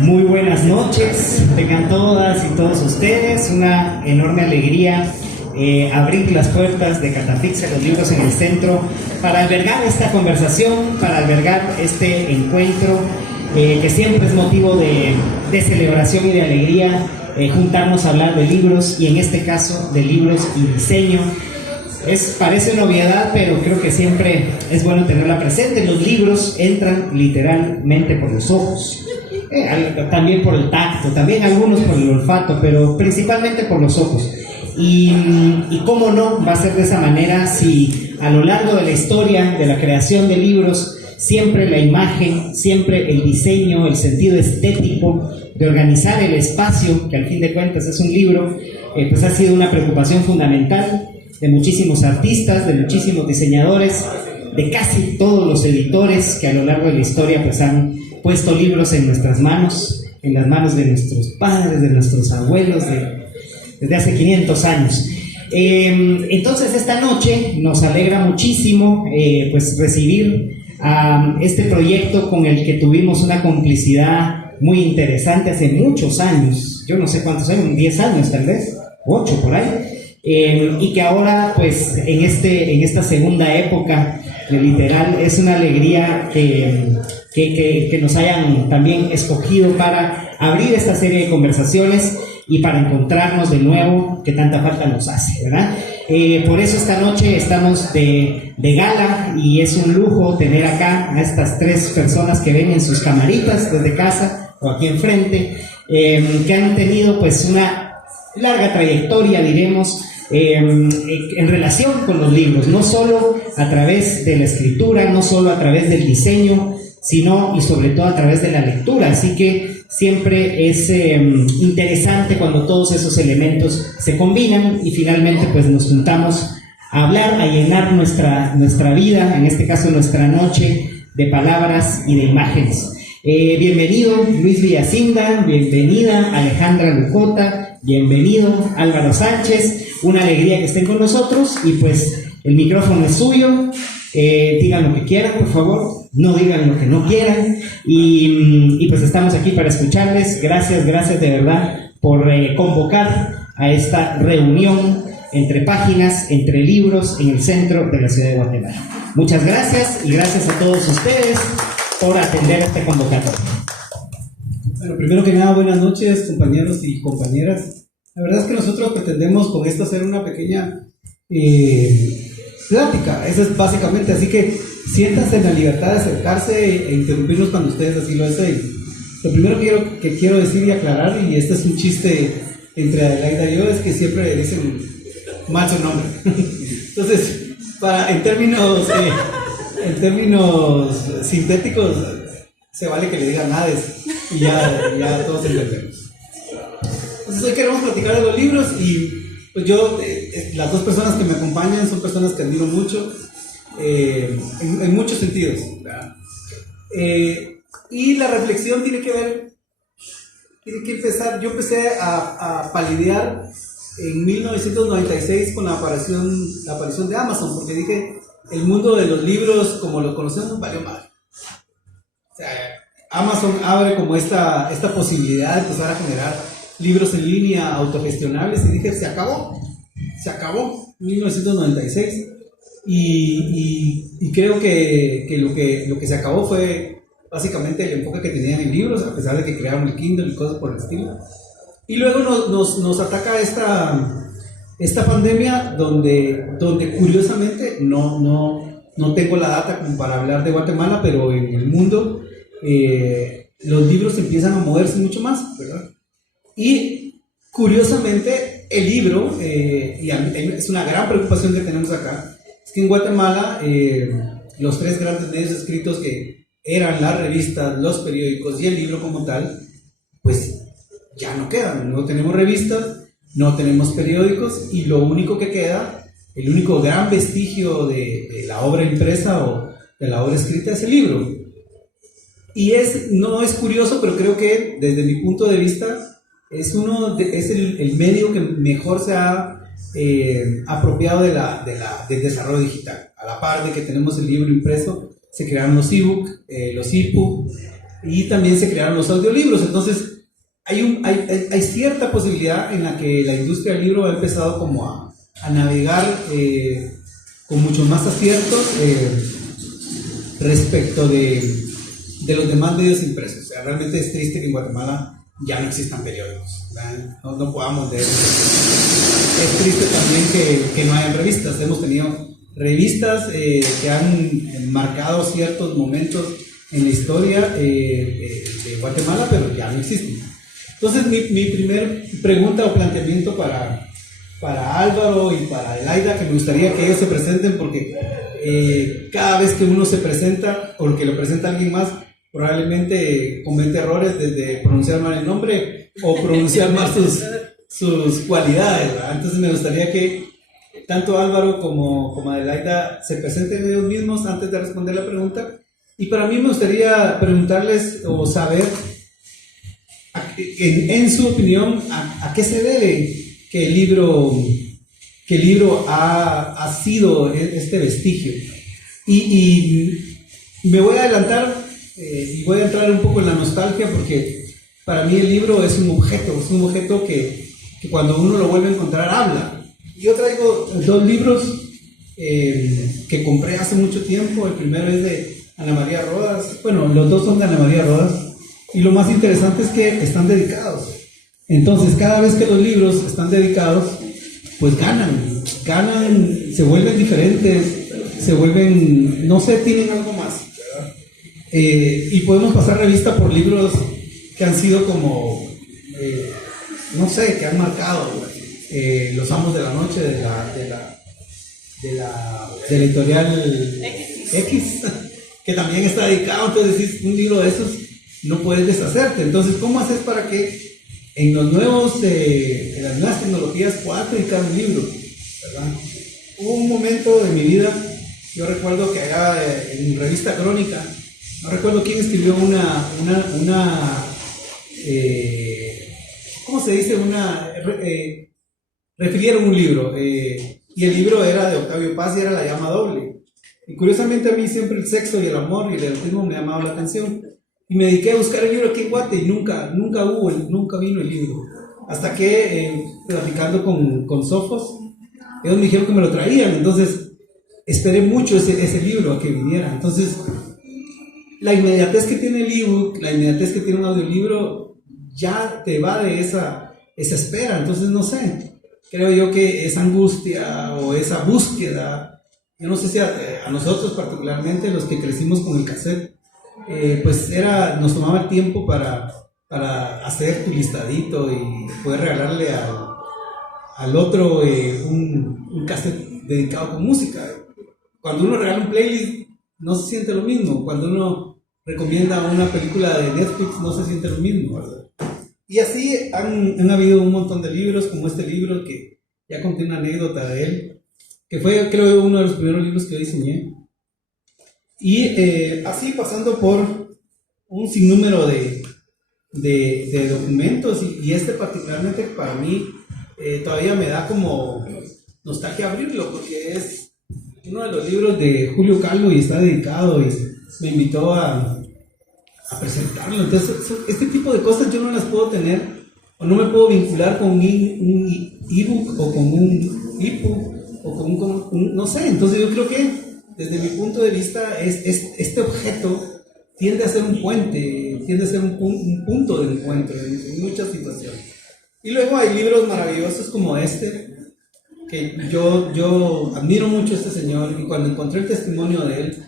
Muy buenas noches, tengan todas y todos ustedes. Una enorme alegría abrir las puertas de Catafixia, los libros en el centro, para albergar esta conversación, para albergar este encuentro que siempre es motivo de celebración y de alegría, juntarnos a hablar de libros, y en este caso de libros y diseño. Parece una obviedad, pero creo que siempre es bueno tenerla presente. Los libros entran literalmente por los ojos, también por el tacto, también algunos por el olfato, pero principalmente por los ojos. Y cómo no va a ser de esa manera si a lo largo de la historia de la creación de libros siempre la imagen, siempre el diseño, el sentido estético de organizar el espacio, que al fin de cuentas es un libro, pues ha sido una preocupación fundamental de muchísimos artistas, de muchísimos diseñadores, de casi todos los editores que a lo largo de la historia pues han puesto libros en nuestras manos, en las manos de nuestros padres, de nuestros abuelos, desde hace 500 años. Entonces esta noche nos alegra muchísimo pues recibir a este proyecto con el que tuvimos una complicidad muy interesante hace muchos años. Yo no sé cuántos años, 10 años tal vez, 8 por ahí. Y que ahora pues en esta segunda época de Literal es una alegría que nos hayan también escogido para abrir esta serie de conversaciones y para encontrarnos de nuevo, que tanta falta nos hace, ¿verdad? Por eso esta noche estamos de gala, y es un lujo tener acá a estas tres personas que ven en sus camaritas desde casa o aquí enfrente, que han tenido pues una larga trayectoria, diremos, en relación con los libros, no solo a través de la escritura, no solo a través del diseño, sino y sobre todo a través de la lectura. Así que siempre es interesante cuando todos esos elementos se combinan y finalmente pues nos juntamos a hablar, a llenar nuestra vida, en este caso nuestra noche, de palabras y de imágenes. Bienvenido Luis Villacinda, bienvenida Alejandra Lucota, bienvenido Álvaro Sánchez. Una alegría que estén con nosotros, y pues el micrófono es suyo. Digan lo que quieran, por favor, no digan lo que no quieran, y pues estamos aquí para escucharles. Gracias de verdad por convocar a esta reunión entre páginas, entre libros, en el centro de la ciudad de Guatemala. Muchas gracias, y gracias a todos ustedes por atender este convocatorio. Bueno, primero que nada, buenas noches, compañeros y compañeras. La verdad es que nosotros pretendemos con esto hacer una pequeña plática, eso es básicamente, así que siéntanse en la libertad de acercarse e interrumpirnos cuando ustedes así lo deseen. Lo primero que quiero decir y aclarar, y este es un chiste entre Adelaida y yo, es que siempre le dicen mal su nombre. Entonces, en términos sintéticos, se vale que le digan Hades y ya todos entendemos. Entonces hoy queremos platicar de los libros, y pues yo, las dos personas que me acompañan son personas que admiro mucho, en muchos sentidos, ¿verdad? Y la reflexión tiene que empezar. Yo empecé a palidear en 1996 con la aparición de Amazon, porque dije, el mundo de los libros como lo conocemos valió mal. O sea, Amazon abre como esta posibilidad de empezar a generar libros en línea autogestionables, y dije, se acabó 1996, y creo que lo que se acabó fue básicamente el enfoque que tenían en libros, a pesar de que crearon el Kindle y cosas por el estilo. Y luego nos ataca esta pandemia donde curiosamente no tengo la data como para hablar de Guatemala, pero en el mundo los libros empiezan a moverse mucho más, ¿verdad? Y curiosamente el libro, y es una gran preocupación que tenemos acá, es que en Guatemala los tres grandes medios escritos que eran las revistas, los periódicos y el libro como tal, pues ya no quedan. No tenemos revistas, no tenemos periódicos, y lo único que queda, el único gran vestigio de la obra impresa o de la obra escrita, es el libro. Y no es curioso, pero creo que desde mi punto de vista es el medio que mejor se ha apropiado del desarrollo digital. a la par de que tenemos el libro impreso, se crearon los ebook, los EPUB, y también se crearon los audiolibros. Entonces, hay cierta posibilidad en la que la industria del libro ha empezado como a navegar con muchos más aciertos respecto de los demás medios impresos. O sea, realmente es triste que en Guatemala ya no existan periódicos, no podamos leer. Es triste también que no hayan revistas. Hemos tenido revistas que han marcado ciertos momentos en la historia de Guatemala, pero ya no existen. Entonces, mi primer pregunta o planteamiento para Álvaro y para Elaida, que me gustaría que ellos se presenten, porque cada vez que uno se presenta o que lo presenta alguien más, probablemente comete errores desde pronunciar mal el nombre o pronunciar mal sus cualidades, ¿verdad? Entonces me gustaría que tanto Álvaro como Adelaida se presenten ellos mismos antes de responder la pregunta. Y para mí me gustaría preguntarles o saber, en su opinión, a qué se debe que el libro ha sido este vestigio. Y me voy a adelantar y voy a entrar un poco en la nostalgia, porque para mí el libro es un objeto que cuando uno lo vuelve a encontrar habla. Yo traigo 2 libros que compré hace mucho tiempo. El primero es de Ana María Rodas. Bueno, los 2 son de Ana María Rodas, y lo más interesante es que están dedicados. Entonces, cada vez que los libros están dedicados, pues ganan, se vuelven diferentes, se vuelven, no sé, tienen algo más, ¿verdad? Y podemos pasar revista por libros que han sido como, no sé, que han marcado, Los Amos de la Noche de la editorial X, que también está dedicado. Entonces, un libro de esos no puedes deshacerte. Entonces, ¿cómo haces para que en las nuevas tecnologías pueda publicar un libro, ¿verdad? Hubo un momento de mi vida, yo recuerdo que allá en Revista Crónica, no recuerdo quién escribió ¿cómo se dice? Refirieron un libro, y el libro era de Octavio Paz y era La Llama Doble. Y curiosamente a mí siempre el sexo y el amor y el erotismo me llamaba la atención. Y me dediqué a buscar el libro aquí en Guate y nunca vino el libro. Hasta que, platicando con Sofos, ellos me dijeron que me lo traían. Entonces, esperé mucho ese libro a que viniera. Entonces, la inmediatez que tiene el ebook, la inmediatez que tiene un audiolibro, ya te va de esa espera. Entonces, no sé, creo yo que esa angustia o esa búsqueda, yo no sé si a nosotros particularmente, los que crecimos con el cassette, pues nos tomaba tiempo para hacer tu listadito y poder regalarle al otro un cassette dedicado con música. Cuando uno regala un playlist no se siente lo mismo. Cuando uno recomienda una película de Netflix no se siente lo mismo, ¿verdad? Y así han habido un montón de libros, como este libro que ya conté una anécdota de él, que fue, creo, uno de los primeros libros que yo diseñé. Y así pasando por un sinnúmero de documentos, y este particularmente para mí todavía me da como nostalgia abrirlo, porque es uno de los libros de Julio Calvo y está dedicado, y me invitó a presentarlo. Entonces, este tipo de cosas yo no las puedo tener, o no me puedo vincular con un ebook o con un EPUB o con un no sé. Entonces yo creo que desde mi punto de vista, este objeto tiende a ser un puente, tiende a ser un punto de encuentro en muchas situaciones. Y luego hay libros maravillosos como este, que yo admiro mucho a este señor, y cuando encontré el testimonio de él,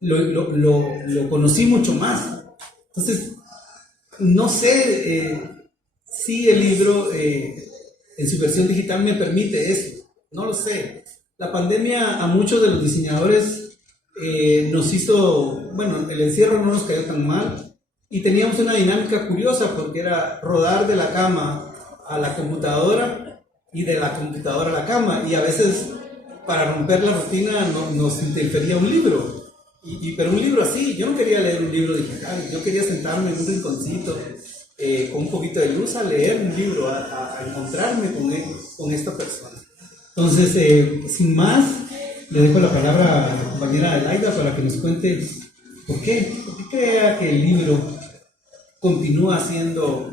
lo conocí mucho más. Entonces, no sé si el libro en su versión digital me permite eso, no lo sé. La pandemia a muchos de los diseñadores nos hizo, bueno, el encierro no nos cayó tan mal, y teníamos una dinámica curiosa, porque era rodar de la cama a la computadora y de la computadora a la cama, y a veces para romper la rutina nos interfería un libro, pero un libro así. Yo no quería leer un libro digital, yo quería sentarme en un rinconcito con un poquito de luz a leer un libro, a encontrarme con esta persona. Entonces, sin más, le dejo la palabra a la compañera Adelaida para que nos cuente por qué crea que el libro continúa siendo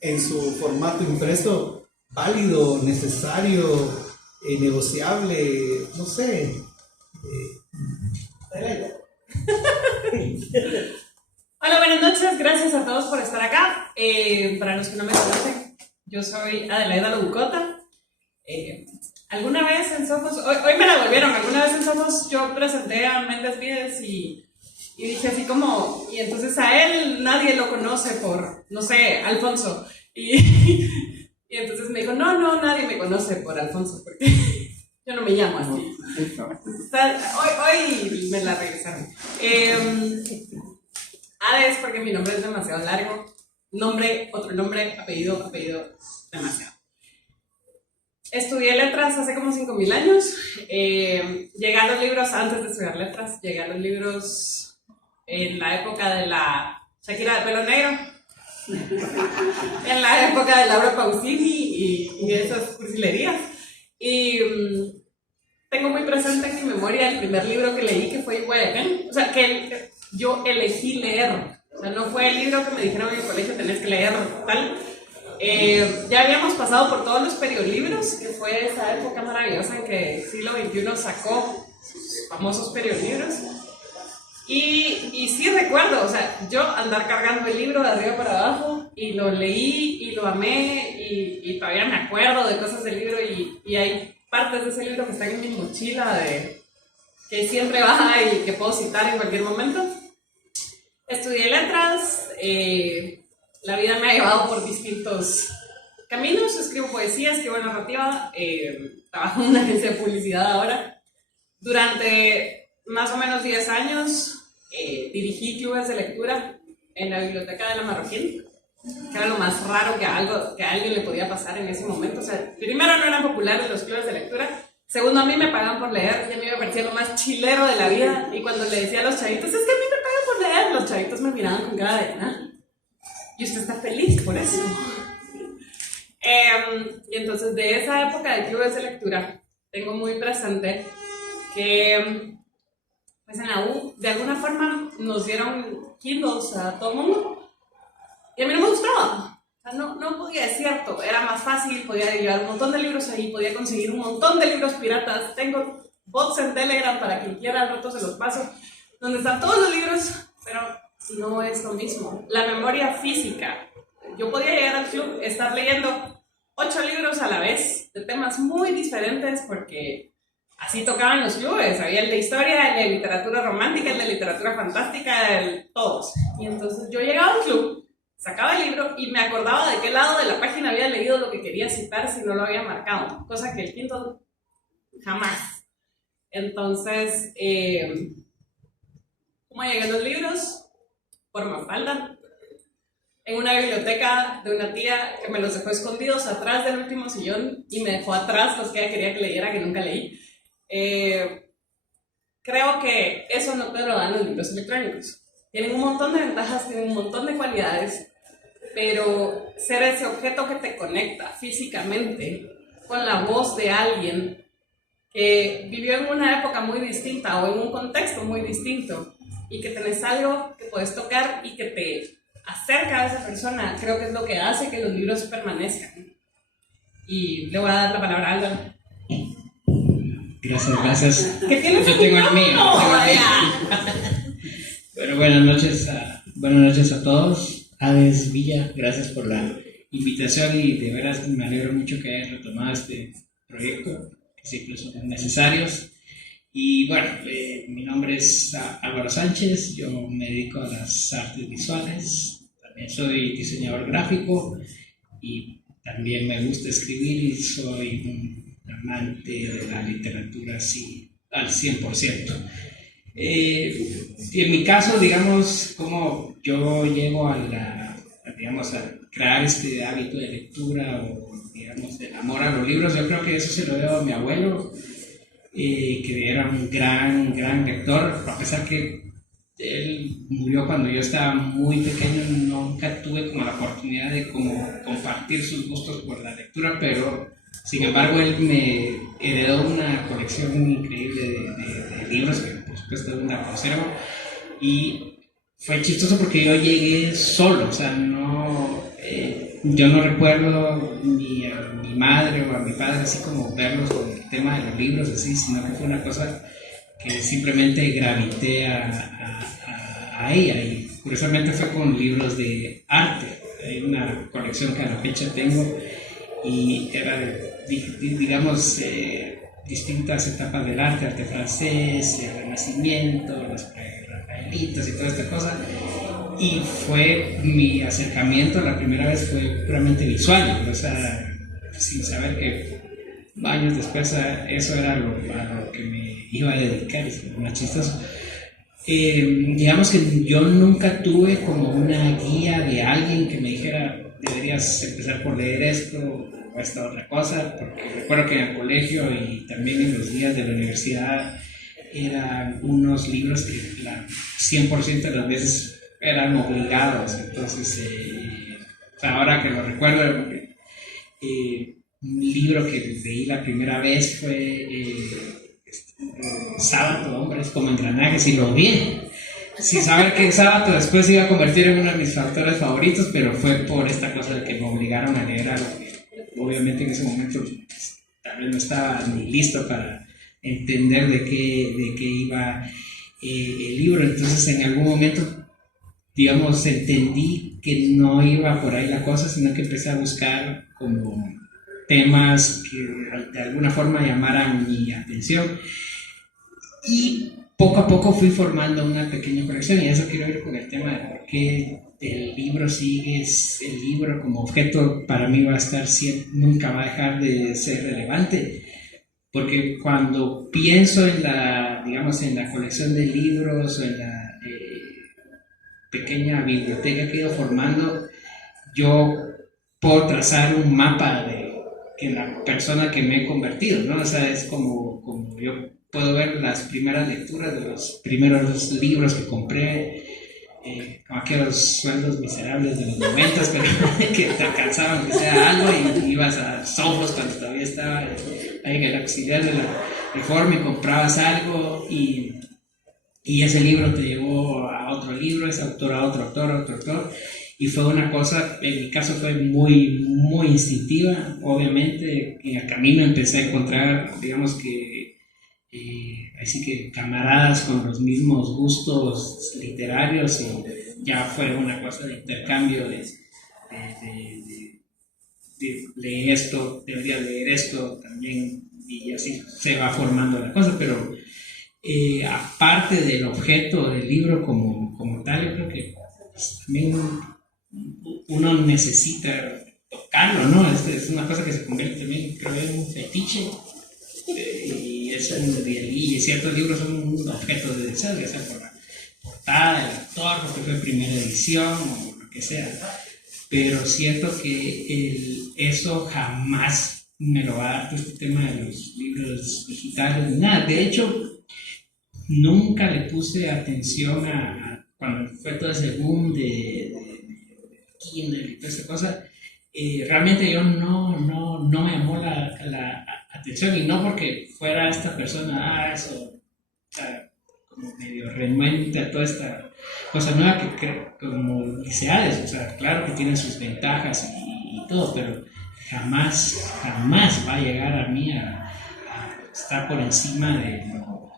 en su formato impreso válido, necesario, negociable, no sé. Adelaida. Hola, buenas noches, gracias a todos por estar acá. Para los que no me conocen, yo soy Adelaida Lobucota. Alguna vez en Sofos, hoy me la volvieron, alguna vez en Sofos yo presenté a Méndez Vides y dije así como, y entonces a él nadie lo conoce por, no sé, Alfonso. Y entonces me dijo, no, nadie me conoce por Alfonso, porque yo no me llamo así. Hoy me la regresaron. Hades, porque mi nombre es demasiado largo. Nombre, otro nombre, apellido, demasiado. Estudié letras hace como 5.000 años. Llegué a los libros antes de estudiar letras. Llegué a los libros en la época de la Shakira de pelo negro. En la época de Laura Pausini y de esas cursilerías. Y tengo muy presente en mi memoria el primer libro que leí, que fue Guayacán. O sea, que yo elegí leer. O sea, no fue el libro que me dijeron en el colegio, tenés que leer tal. Ya habíamos pasado por todos los periodilibros, que fue esa época maravillosa en que el siglo XXI sacó sus famosos periodilibros. Y sí recuerdo, o sea, yo andar cargando el libro de arriba para abajo, y lo leí y lo amé, y todavía me acuerdo de cosas del libro, y hay partes de ese libro que están en mi mochila, que siempre baja y que puedo citar en cualquier momento. Estudié letras, la vida me ha llevado por distintos caminos. Escribo poesía, escribo narrativa, trabajo en una agencia de publicidad ahora. Durante más o menos 10 años dirigí clubes de lectura en la biblioteca de la Marroquín, que era lo más raro que a alguien le podía pasar en ese momento. O sea, primero no eran populares los clubes de lectura, segundo a mí me pagaban por leer, y a mí me parecía lo más chilero de la vida, y cuando le decía a los chavitos, es que a mí me pagan por leer, los chavitos me miraban con cara de nada. Y usted está feliz por eso. Y entonces de esa época de clubes de lectura tengo muy presente que pues en la U de alguna forma nos dieron Kindles a todo el mundo y a mí no me gustaba. O sea, no podía, es cierto, era más fácil, podía llevar un montón de libros ahí, podía conseguir un montón de libros piratas. Tengo bots en Telegram para quien quiera, al rato se los paso, donde están todos los libros, pero no es lo mismo. La memoria física. Yo podía llegar al club, estar leyendo 8 libros a la vez, de temas muy diferentes, porque así tocaban los clubes. Había el de historia, el de literatura romántica, el de literatura fantástica, todos. Y entonces yo llegaba al club, sacaba el libro y me acordaba de qué lado de la página había leído lo que quería citar si no lo había marcado, cosa que el quinto jamás. Entonces, ¿cómo llegué a los libros? Por Mafalda, en una biblioteca de una tía que me los dejó escondidos atrás del último sillón y me dejó atrás los que ella quería que leyera, que nunca leí. Creo que eso no te lo dan los libros electrónicos. Tienen un montón de ventajas, tienen un montón de cualidades, pero ser ese objeto que te conecta físicamente con la voz de alguien que vivió en una época muy distinta o en un contexto muy distinto, y que tenés algo que puedes tocar y que te acerca a esa persona, creo que es lo que hace que los libros permanezcan. Y le voy a dar la palabra a Álvaro. Gracias. ¿Qué tienes? Yo tengo el mío. Bueno, buenas noches a todos. Hades Villa, gracias por la invitación, y de veras me alegro mucho que hayas retomado este proyecto, que siempre son necesarios. Y bueno, mi nombre es Álvaro Sánchez, yo me dedico a las artes visuales, también soy diseñador gráfico y también me gusta escribir, y soy un amante de la literatura así al 100%. En mi caso, digamos, como yo llego a crear este hábito de lectura, o digamos el amor a los libros, yo creo que eso se lo debo a mi abuelo, que era un gran lector, a pesar que él murió cuando yo estaba muy pequeño. Nunca tuve como la oportunidad de como compartir sus gustos por la lectura, pero Sin embargo, él me heredó una colección increíble de libros que por supuesto aún la conservo, y fue chistoso porque yo llegué solo, o sea, yo no recuerdo ni a mi madre o a mi padre así como verlos con el tema de los libros, así, sino que fue una cosa que simplemente gravité a ella, y curiosamente fue con libros de arte. Hay una colección que a la fecha tengo y era digamos distintas etapas del arte, arte francés, el Renacimiento, los rafaelitos y toda esta cosa, y fue mi acercamiento la primera vez fue puramente visual, o sea, sin saber que años después eso era a lo que me iba a dedicar, es más chistoso. Digamos que yo nunca tuve como una guía de alguien que me dijera deberías empezar por leer esto o esta otra cosa, porque recuerdo que en el colegio y también en los días de la universidad eran unos libros que 100% de las veces eran obligados, entonces o sea, ahora que lo recuerdo, un libro que leí la primera vez fue Sábato, hombres como engranajes, y lo vi sin saber que Sábato después se iba a convertir en uno de mis autores favoritos, pero fue por esta cosa de que me obligaron a leer algo que obviamente en ese momento pues, tal vez no estaba ni listo para entender de qué iba el libro. Entonces en algún momento, digamos, entendí que no iba por ahí la cosa, sino que empecé a buscar como temas que de alguna forma llamaran mi atención, y poco a poco fui formando una pequeña colección, y eso quiero ir con el tema de por qué el libro el libro como objeto para mí va a estar siempre, nunca va a dejar de ser relevante, porque cuando pienso en digamos, en la colección de libros o en la pequeña biblioteca que he ido formando, yo puedo trazar un mapa de la persona que me he convertido, ¿no? O sea, es como yo puedo ver las primeras lecturas de los primeros libros que compré, como aquellos sueldos miserables de los 90, pero que te alcanzaban que sea algo, y ibas a Sofos cuando todavía estaba ahí en el auxiliar de la Reforma y comprabas algo, y ese libro te llevó a otro libro, ese autor a otro autor, y fue una cosa, en mi caso fue muy, muy instintiva. Obviamente en el camino empecé a encontrar, digamos que así que camaradas con los mismos gustos literarios, y ya fue una cosa de intercambio de leer esto, debería leer esto también, y así se va formando la cosa. Pero aparte del objeto del libro como tal, yo creo que pues, también uno necesita tocarlo, ¿no? Es una cosa que se convierte también, creo, en un fetiche, y ciertos libros son un objeto de deseo, ya sea por la portada del autor, porque fue primera edición o lo que sea, pero siento que eso jamás me lo va a dar todo este tema de los libros digitales ni nada. De hecho, nunca le puse atención a cuando fue todo ese boom de Kindle y toda esa cosa. Realmente yo no me llamó la atención, y no porque fuera esta persona, eso, o sea, como medio renuente a toda esta cosa nueva que como liceales, o sea, claro que tiene sus ventajas y todo, pero jamás va a llegar a mí a estar por encima de lo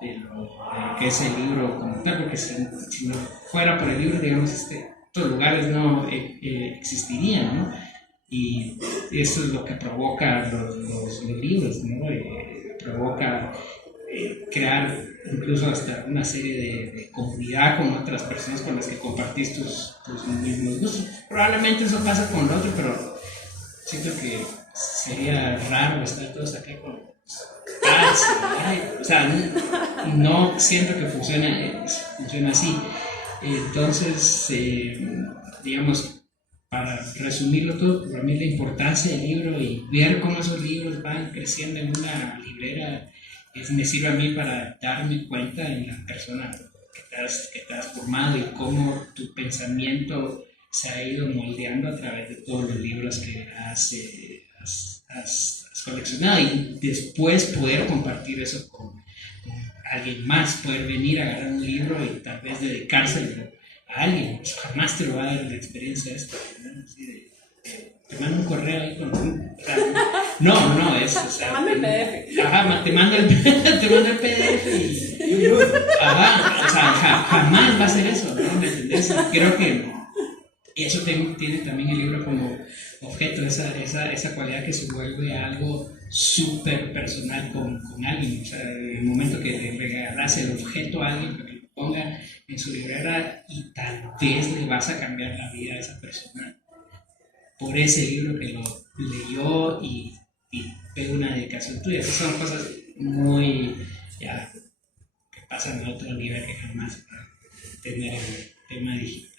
que es el libro como tal, porque si no fuera por el libro, digamos, estos lugares no existirían, ¿no? Y eso es lo que provoca los libros, ¿no? Provoca crear incluso hasta una serie de comunidad con otras personas con las que compartís tus mismos gustos. Probablemente eso pasa con el otro, pero siento que sería raro estar todos aquí con o sea, no siento que funciona así. Entonces, digamos, para resumirlo todo, para mí la importancia del libro y ver cómo esos libros van creciendo en una librera me sirve a mí para darme cuenta en la persona que te has formado, y cómo tu pensamiento se ha ido moldeando a través de todos los libros que has has coleccionado y después poder compartir eso con alguien más, poder venir a agarrar un libro y tal vez dedicárselo a alguien. Eso jamás te lo va a dar la experiencia esta, ¿no? Así te mando un correo ahí con no, es, o sea, te mando el PDF. Ajá, te mando el PDF y ajá, o sea, jamás va a ser eso, ¿no? ¿Me entendés? Creo que eso tiene también el libro como objeto, esa cualidad que se vuelve algo súper personal con alguien. O sea, el momento que le regalas el objeto a alguien para que lo ponga en su librera y tal vez le vas a cambiar la vida a esa persona por ese libro que lo leyó y ve una dedicación tuya. Esas son cosas muy ya que pasan a otro nivel que jamás va a tener el tema digital.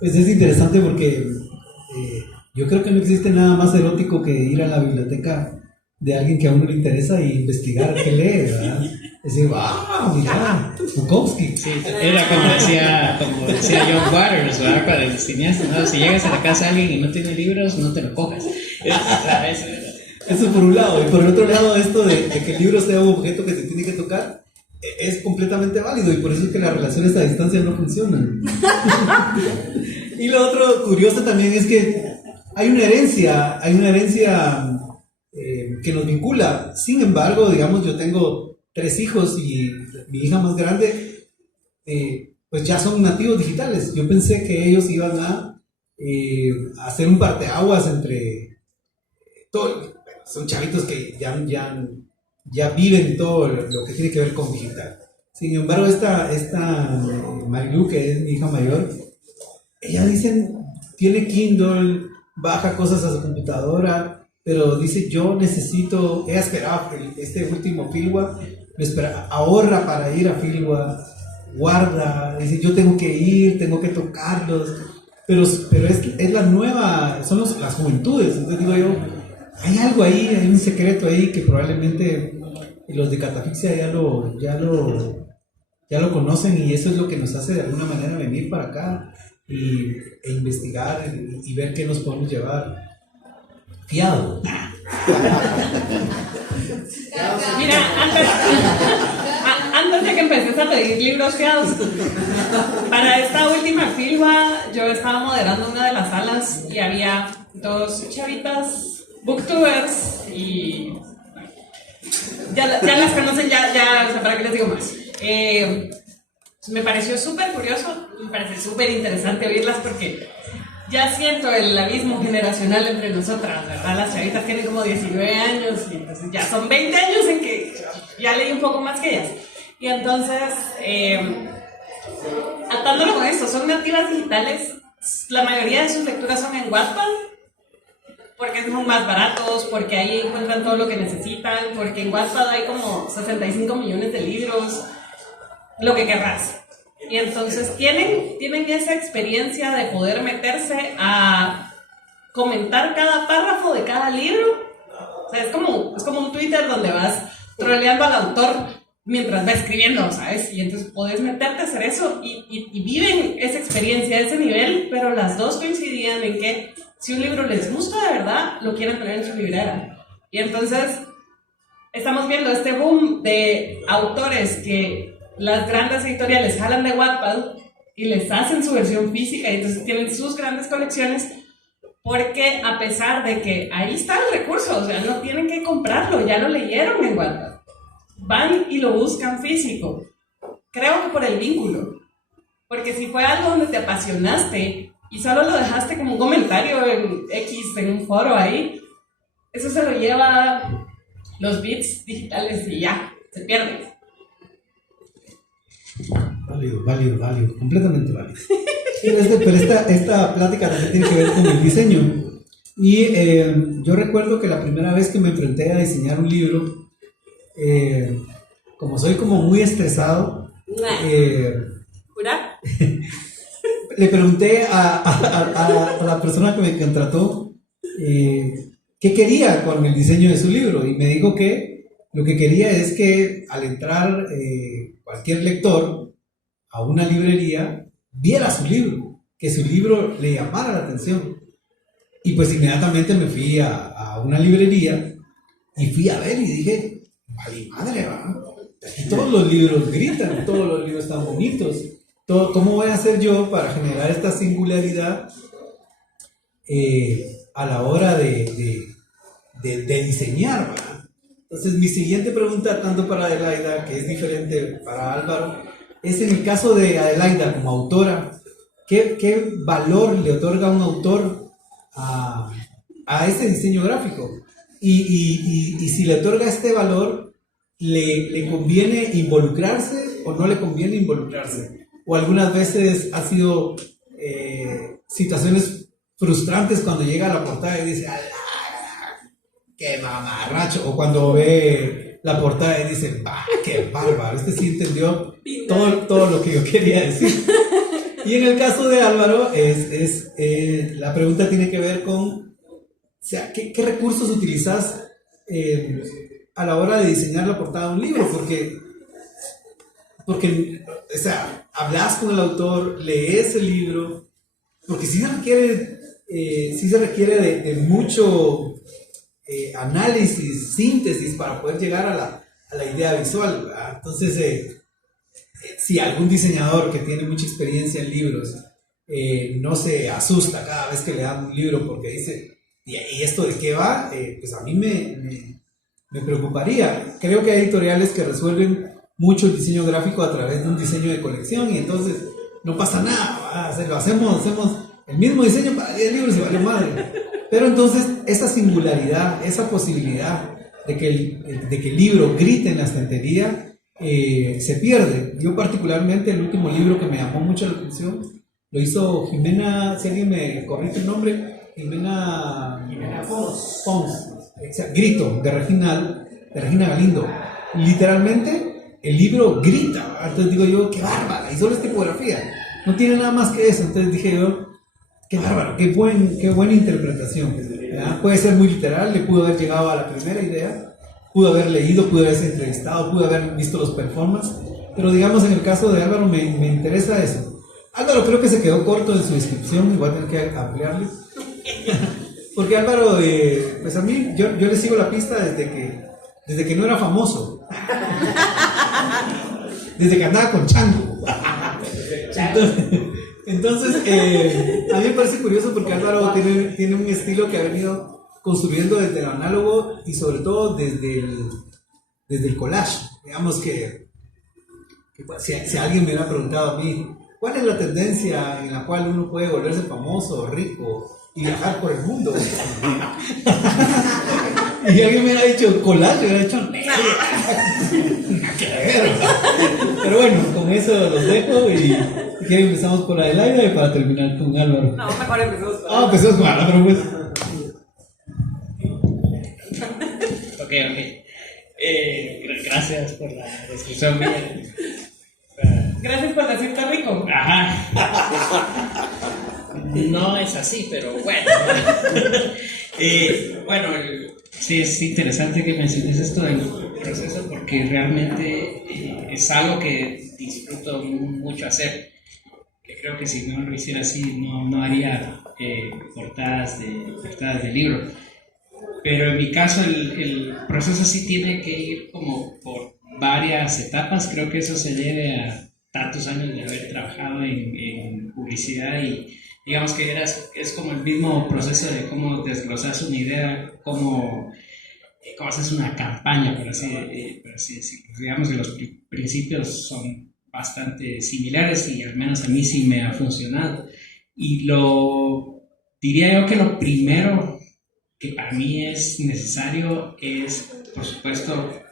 Pues es interesante porque yo creo que no existe nada más erótico que ir a la biblioteca de alguien que a uno le interesa y investigar qué lee, ¿verdad? Decir, wow, mira, Bukowski. Sí, era como decía John Waters, ¿verdad? Para el cineasta, ¿no? Si llegas a la casa de alguien y no tiene libros, no te lo cojas. Eso por un lado. Y por el otro lado, esto de que el libro sea un objeto que se tiene que tocar, es completamente válido y por eso es que las relaciones a distancia no funcionan. Y lo otro curioso también es que hay una herencia que nos vincula. Sin embargo, digamos, yo tengo 3 hijos y mi hija más grande, pues ya son nativos digitales. Yo pensé que ellos iban a hacer un parteaguas entre todo. Son chavitos que ya viven todo lo que tiene que ver con digital. Sin embargo, esta Marilu, que es mi hija mayor, ella tiene Kindle, baja cosas a su computadora, pero dice, ella esperaba este último Filwa, ahorra para ir a Filwa, guarda, dice, yo tengo que ir, tengo que tocarlos, pero es la nueva, son las juventudes. Entonces digo yo, hay algo ahí, hay un secreto ahí que probablemente los de Catafixia ya lo conocen, y eso es lo que nos hace de alguna manera venir para acá e investigar y ver qué nos podemos llevar fiado. Mira, antes de que empecés a pedir libros fiados, para esta última Filwa yo estaba moderando una de las salas y había 2 chavitas booktubers y ya las conocen, ya o sea, para qué les digo más. Me pareció súper curioso, me parece súper interesante oírlas porque ya siento el abismo generacional entre nosotras, ¿verdad? Las chavitas tienen como 19 años y entonces ya son 20 años en que ya leí un poco más que ellas. Y entonces, atándolo con esto, son nativas digitales, la mayoría de sus lecturas son en Wattpad, porque son más baratos, porque ahí encuentran todo lo que necesitan, porque en Wattpad hay como 65 millones de libros, lo que querrás. Y entonces tienen esa experiencia de poder meterse a comentar cada párrafo de cada libro. O sea, es como un Twitter donde vas troleando al autor mientras va escribiendo, ¿sabes? Y entonces podés meterte a hacer eso y viven esa experiencia a ese nivel, pero las dos coincidían en que si un libro les gusta de verdad, lo quieren tener en su librera. Y entonces estamos viendo este boom de autores que las grandes editoriales jalan de Wattpad y les hacen su versión física y entonces tienen sus grandes colecciones, porque a pesar de que ahí está el recurso, o sea, no tienen que comprarlo, ya lo leyeron en Wattpad, van y lo buscan físico. Creo que por el vínculo, porque si fue algo donde te apasionaste y solo lo dejaste como un comentario en X, en un foro ahí, eso se lo lleva los bits digitales y ya, se pierde. Válido, completamente válido. Pero esta plática también tiene que ver con el diseño. Y yo recuerdo que la primera vez que me enfrenté a diseñar un libro, como soy como muy estresado, ¿Jura? le pregunté a la persona que me contrató qué quería con el diseño de su libro, y me dijo que lo que quería es que al entrar cualquier lector a una librería viera su libro, que su libro le llamara la atención. Y pues inmediatamente me fui a una librería y fui a ver y dije, vale madre, ¿va? Aquí todos los libros gritan, todos los libros están bonitos. ¿Cómo voy a hacer yo para generar esta singularidad a la hora de diseñar, ¿va? Entonces mi siguiente pregunta, tanto para Adelaida, que es diferente para Álvaro, es en el caso de Adelaida como autora, ¿qué valor le otorga un autor a ese diseño gráfico? Y si le otorga este valor, ¿le conviene involucrarse o no le conviene involucrarse? O algunas veces ha sido situaciones frustrantes cuando llega a la portada y dice, ¡ala! ¡Qué mamarracho! O cuando ve la portada y dice, ¡bah! ¡Qué bárbaro! Este sí entendió todo lo que yo quería decir. Y en el caso de Álvaro, la pregunta tiene que ver con, o sea, ¿qué recursos utilizas a la hora de diseñar la portada de un libro? Porque, o sea, hablas con el autor, lees el libro, porque sí se requiere de mucho análisis, síntesis para poder llegar a la idea visual, ¿verdad? Entonces, si algún diseñador que tiene mucha experiencia en libros no se asusta cada vez que le dan un libro porque dice, ¿y esto de qué va? Pues a mí me preocuparía. Creo que hay editoriales que resuelven mucho el diseño gráfico a través de un diseño de colección y entonces no pasa nada, hacemos el mismo diseño para 10 libros y vale madre. Pero entonces esa singularidad, esa posibilidad de que el libro grite en la estantería se pierde. Yo particularmente el último libro que me llamó mucho la atención lo hizo Jimena, si alguien me corrige el nombre, Jimena Pons. Grito, de Regina Galindo. Literalmente el libro grita. Entonces digo yo, qué bárbara, y solo es tipografía, no tiene nada más que eso. Entonces dije yo, qué bárbaro, qué buena interpretación, ¿verdad? Puede ser muy literal, le pudo haber llegado a la primera idea, pudo haber leído, pudo haberse entrevistado, pudo haber visto los performances, pero digamos en el caso de Álvaro me interesa eso. Álvaro creo que se quedó corto en su descripción, y voy a tener que ampliarle. Porque Álvaro, pues a mí, yo le sigo la pista desde que no era famoso. Desde que andaba con chango. Entonces, a mí me parece curioso porque Álvaro tiene un estilo que ha venido construyendo desde el análogo y sobre todo desde el collage. Digamos que si alguien me hubiera preguntado a mí, ¿cuál es la tendencia en la cual uno puede volverse famoso, rico y viajar por el mundo? Y alguien me hubiera dicho collage, me hubiera dicho pero bueno, con eso los dejo y si quieren empezamos por Adelaida y para terminar con Álvaro. No, mejor empezamos con Álvaro. Empezamos con Álvaro, pues. Ok. Gracias por la descripción mía. Gracias por decirte rico. Ajá. No es así, pero bueno. Bueno, sí es interesante que menciones esto del proceso porque realmente es algo que disfruto mucho hacer. Que creo que si no lo hiciera así no haría portadas de libro. Pero en mi caso el proceso sí tiene que ir como por varias etapas. Creo que eso se debe a tantos años de haber trabajado en publicidad y digamos que es como el mismo proceso de cómo desglosas una idea, cómo haces una campaña, por así decirlo. Digamos que los principios son bastante similares y al menos a mí sí me ha funcionado. Y diría yo que lo primero que para mí es necesario es, por supuesto,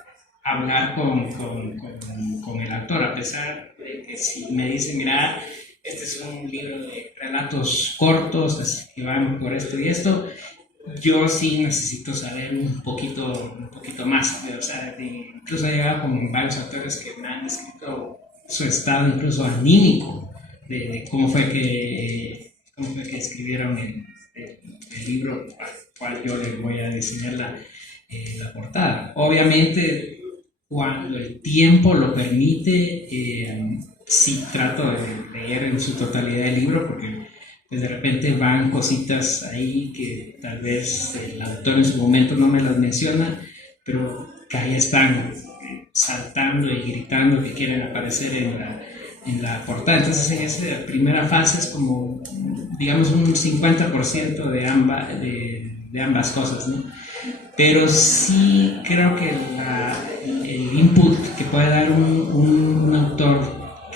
hablar con el autor, a pesar de que si me dicen, mira, este es un libro de relatos cortos que van por esto y esto, yo sí necesito saber un poquito más. O sea, incluso he llegado con varios autores que me han descrito su estado incluso anímico de cómo fue que escribieron el libro al cual yo les voy a diseñar la portada. Obviamente, cuando el tiempo lo permite, sí trato de leer en su totalidad el libro, porque pues de repente van cositas ahí que tal vez el autor en su momento no me las menciona, pero que ahí están saltando y gritando que quieren aparecer en la portada. Entonces en esa primera fase es como, digamos, un 50% de ambas cosas, ¿no? Pero sí creo que el input que puede dar un autor,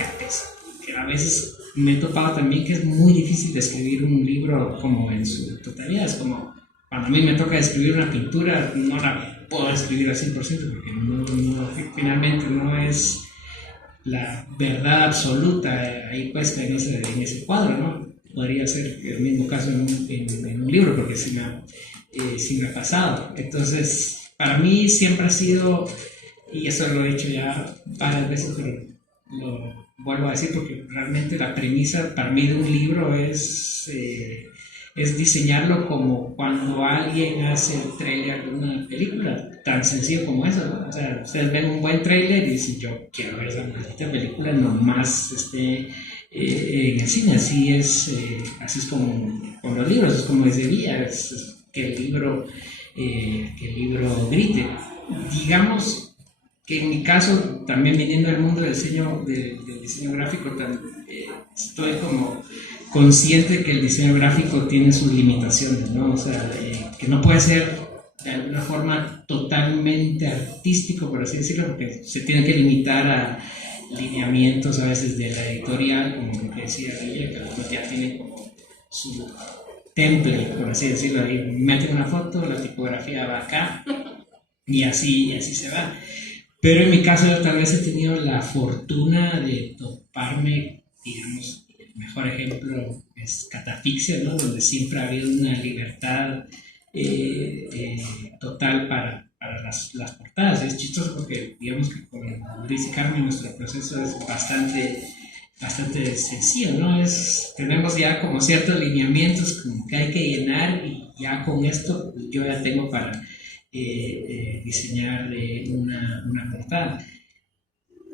que a veces me he topado también que es muy difícil de escribir un libro como en su totalidad. Es como cuando a mí me toca escribir una pintura, no la puedo escribir al 100% porque finalmente no es la verdad absoluta ahí puesta en ese cuadro, ¿no? Podría ser el mismo caso en un libro, porque sí me ha pasado. Entonces, para mí siempre ha sido, y eso lo he hecho ya varias veces, pero lo vuelvo a decir porque realmente la premisa para mí de un libro es diseñarlo como cuando alguien hace el trailer de una película, tan sencillo como eso, ¿no? O sea, ustedes ven un buen trailer y dicen, yo quiero ver esa maldita película, nomás en el cine. Así es como con los libros, es como decía, es que el libro grite. Digamos que en mi caso, también viniendo del mundo del diseño gráfico, estoy como consciente que el diseño gráfico tiene sus limitaciones, ¿no? O sea, que no puede ser de alguna forma totalmente artístico, por así decirlo, porque se tiene que limitar a lineamientos a veces de la editorial, como lo que decía ella, que pues ya tiene como su template, por así decirlo, ahí meten una foto, la tipografía va acá y así se va. Pero en mi caso yo tal vez he tenido la fortuna de toparme, digamos, el mejor ejemplo es Catafixia, ¿no? Donde siempre ha habido una libertad total para las portadas. Es chistoso porque digamos que con Luis y Carmen nuestro proceso es bastante sencillo, ¿no? Tenemos ya como ciertos lineamientos como que hay que llenar y ya con esto yo ya tengo para diseñar una portada.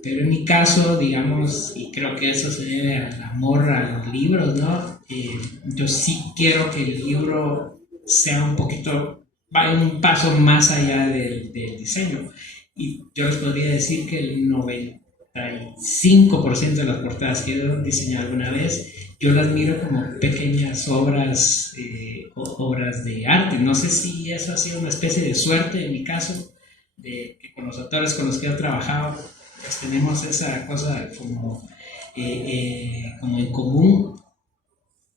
Pero en mi caso, digamos, y creo que eso se debe al amor a los libros, ¿no? Yo sí quiero que el libro sea vaya un paso más allá del diseño. Y yo les podría decir que el 95% de las portadas que he diseñado alguna vez, yo las miro como pequeñas obras de arte. No sé si eso ha sido una especie de suerte en mi caso, de que con los autores con los que he trabajado, pues tenemos esa cosa como en común.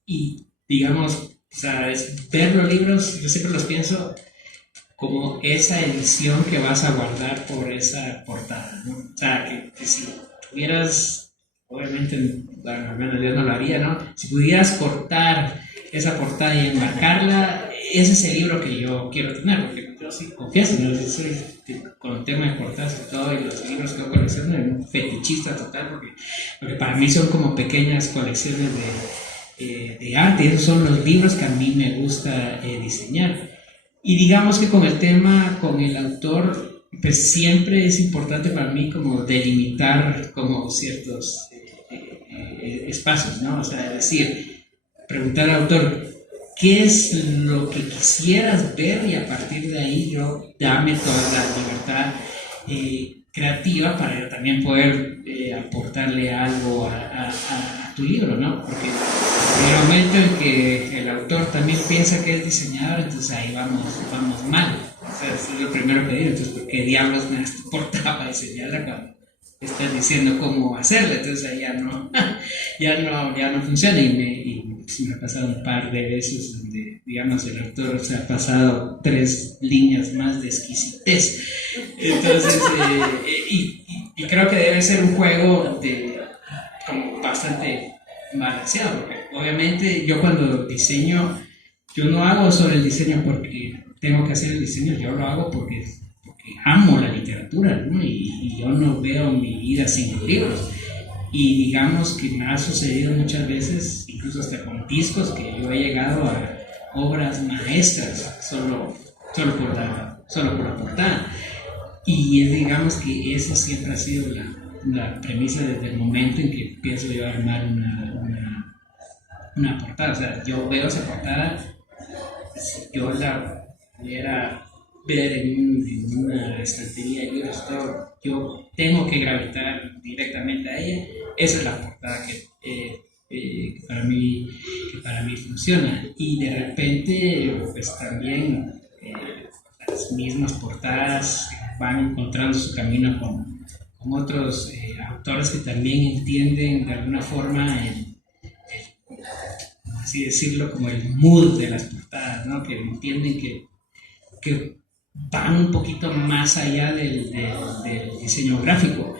Y digamos, o sea, es ver los libros, yo siempre los pienso como esa edición que vas a guardar por esa portada, ¿no? O sea, que si tuvieras, obviamente, bueno, al menos yo no lo haría, ¿no? Si pudieras cortar esa portada y enmarcarla, ese es el libro que yo quiero tener, porque yo sí confieso, ¿no? Yo soy con el tema de portadas y todo, y los libros que yo colecciono, un fetichista total, porque para mí son como pequeñas colecciones de arte, y esos son los libros que a mí me gusta diseñar. Y digamos que con el tema, con el autor, pues siempre es importante para mí como delimitar como ciertos espacios, ¿no? O sea, es decir, preguntar al autor, ¿qué es lo que quisieras ver? Y a partir de ahí yo dame toda la libertad creativa para yo también poder aportarle algo a tu libro, ¿no? Porque en el momento en que el autor también piensa que es diseñador, entonces ahí vamos mal. O sea, eso es lo primero que digo. Entonces, ¿por qué diablos me das tu portada para diseñarla cuando estás diciendo cómo hacerla? Entonces ahí ya no funciona. Y me ha pasado un par de veces donde, digamos, el autor se ha pasado 3 líneas más de exquisitez. Entonces, y creo que debe ser un juego como bastante balanceado, porque obviamente yo cuando diseño, yo no hago sobre el diseño porque tengo que hacer el diseño, yo lo hago porque amo la literatura, ¿no? Y yo no veo mi vida sin los libros. Y digamos que me ha sucedido muchas veces, incluso hasta con discos, que yo he llegado a obras maestras solo por la portada. Y digamos que esa siempre ha sido la premisa desde el momento en que empiezo yo a armar una portada. O sea, yo veo esa portada, si yo la pudiera ver en una estantería de libros, todo, yo tengo que gravitar directamente a ella. Esa es la portada que para mí funciona. Y de repente, pues también las mismas portadas van encontrando su camino con otros autores que también entienden de alguna forma así decirlo, como el mood de las portadas, ¿no? Que entienden que van un poquito más allá del diseño gráfico.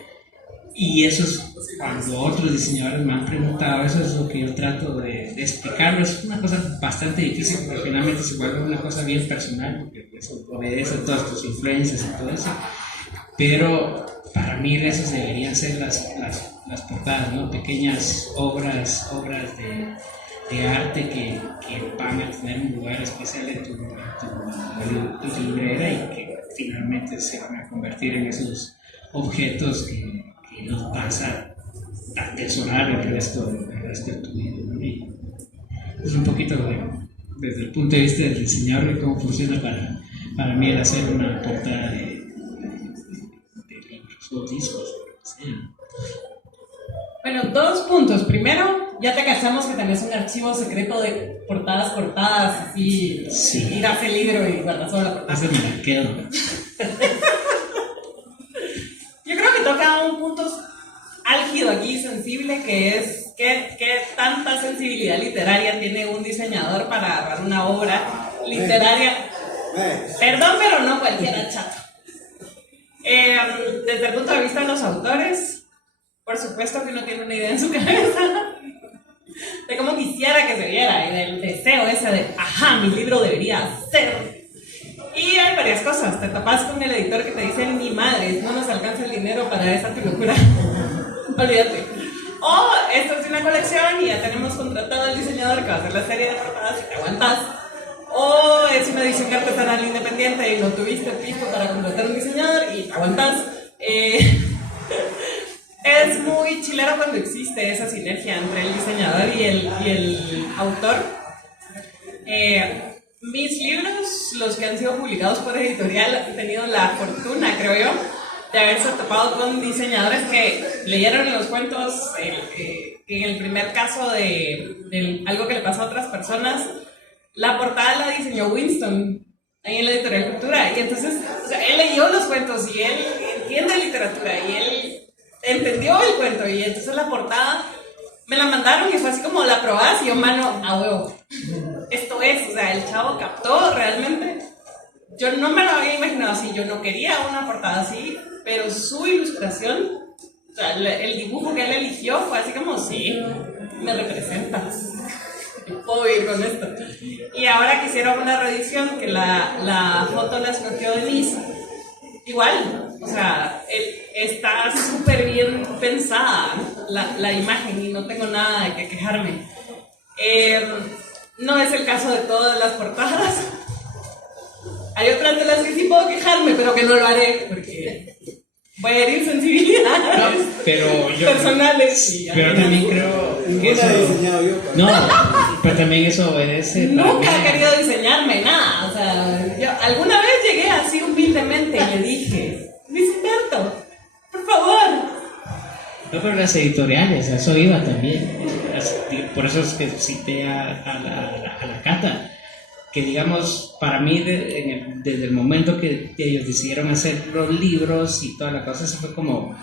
Y eso es cuando otros diseñadores me han preguntado, eso es lo que yo trato de explicarlo. Es una cosa bastante difícil porque finalmente se vuelve una cosa bien personal, porque eso obedece a todas tus influencias y todo eso. Pero para mí esas deberían ser las portadas, ¿no? Pequeñas obras de arte que van a tener un lugar especial en tu librera y que finalmente se van a convertir en esos objetos que nos vas a atesorar el resto de tu vida, ¿no? Y es un poquito desde el punto de vista del diseñador de cómo funciona para mí el hacer una portada de libros o discos. ¿Sí? Bueno, 2 puntos. Primero, ya te cachamos que tenés un archivo secreto de portadas cortadas, así, sí. Tiras el libro y guardas solo la portada. Ese me la quedo. Yo creo que toca un punto álgido aquí, sensible, que es qué tanta sensibilidad literaria tiene un diseñador para agarrar una obra literaria. Perdón, pero no cualquiera, chato. Desde el punto de vista de los autores, por supuesto que uno tiene una idea en su cabeza de cómo quisiera que se viera y del deseo ese de, ajá, mi libro debería ser. Y hay varias cosas. Te tapas con el editor que te dice, ni madres, no nos alcanza el dinero para esa tu locura. Olvídate. O esto es una colección y ya tenemos contratado al diseñador que va a hacer la serie de portadas y te aguantas. O es una edición artesanal independiente y no tuviste pisto para contratar un diseñador y te aguantas. Es muy chilero cuando existe esa sinergia entre el diseñador y el autor. Mis libros, los que han sido publicados por editorial, han tenido la fortuna, creo yo, de haberse topado con diseñadores que leyeron los cuentos. En el primer caso de algo que le pasó a otras personas, la portada la diseñó Winston, ahí en la editorial Cultura. Y entonces, o sea, él leyó los cuentos y él entiende literatura y él entendió el cuento. Y entonces la portada me la mandaron y fue así como la probás y yo, mano, a huevo. Esto es, o sea, el chavo captó realmente. Yo no me lo había imaginado así, yo no quería una portada así, pero su ilustración, o sea, el dibujo que él eligió fue así como, sí, me representa. Puedo ir con esto. Y ahora que hicieron una reedición que la foto la escogió Denise, igual, o sea, está súper bien pensada la imagen y no tengo nada de qué quejarme. No es el caso de todas las portadas. Hay otras de las que sí puedo quejarme, pero que no lo haré porque voy a herir sensibilidades personales. Pero también creo que eso... No, pero también eso obedece... Nunca he querido diseñarme nada. O sea, yo alguna vez llegué así humildemente y le dije, Luis Humberto, por favor. No, pero las editoriales, a eso iba también. Por eso es que cité a la Cata, que digamos, para mí desde el momento que ellos decidieron hacer los libros y toda la cosa, eso fue como,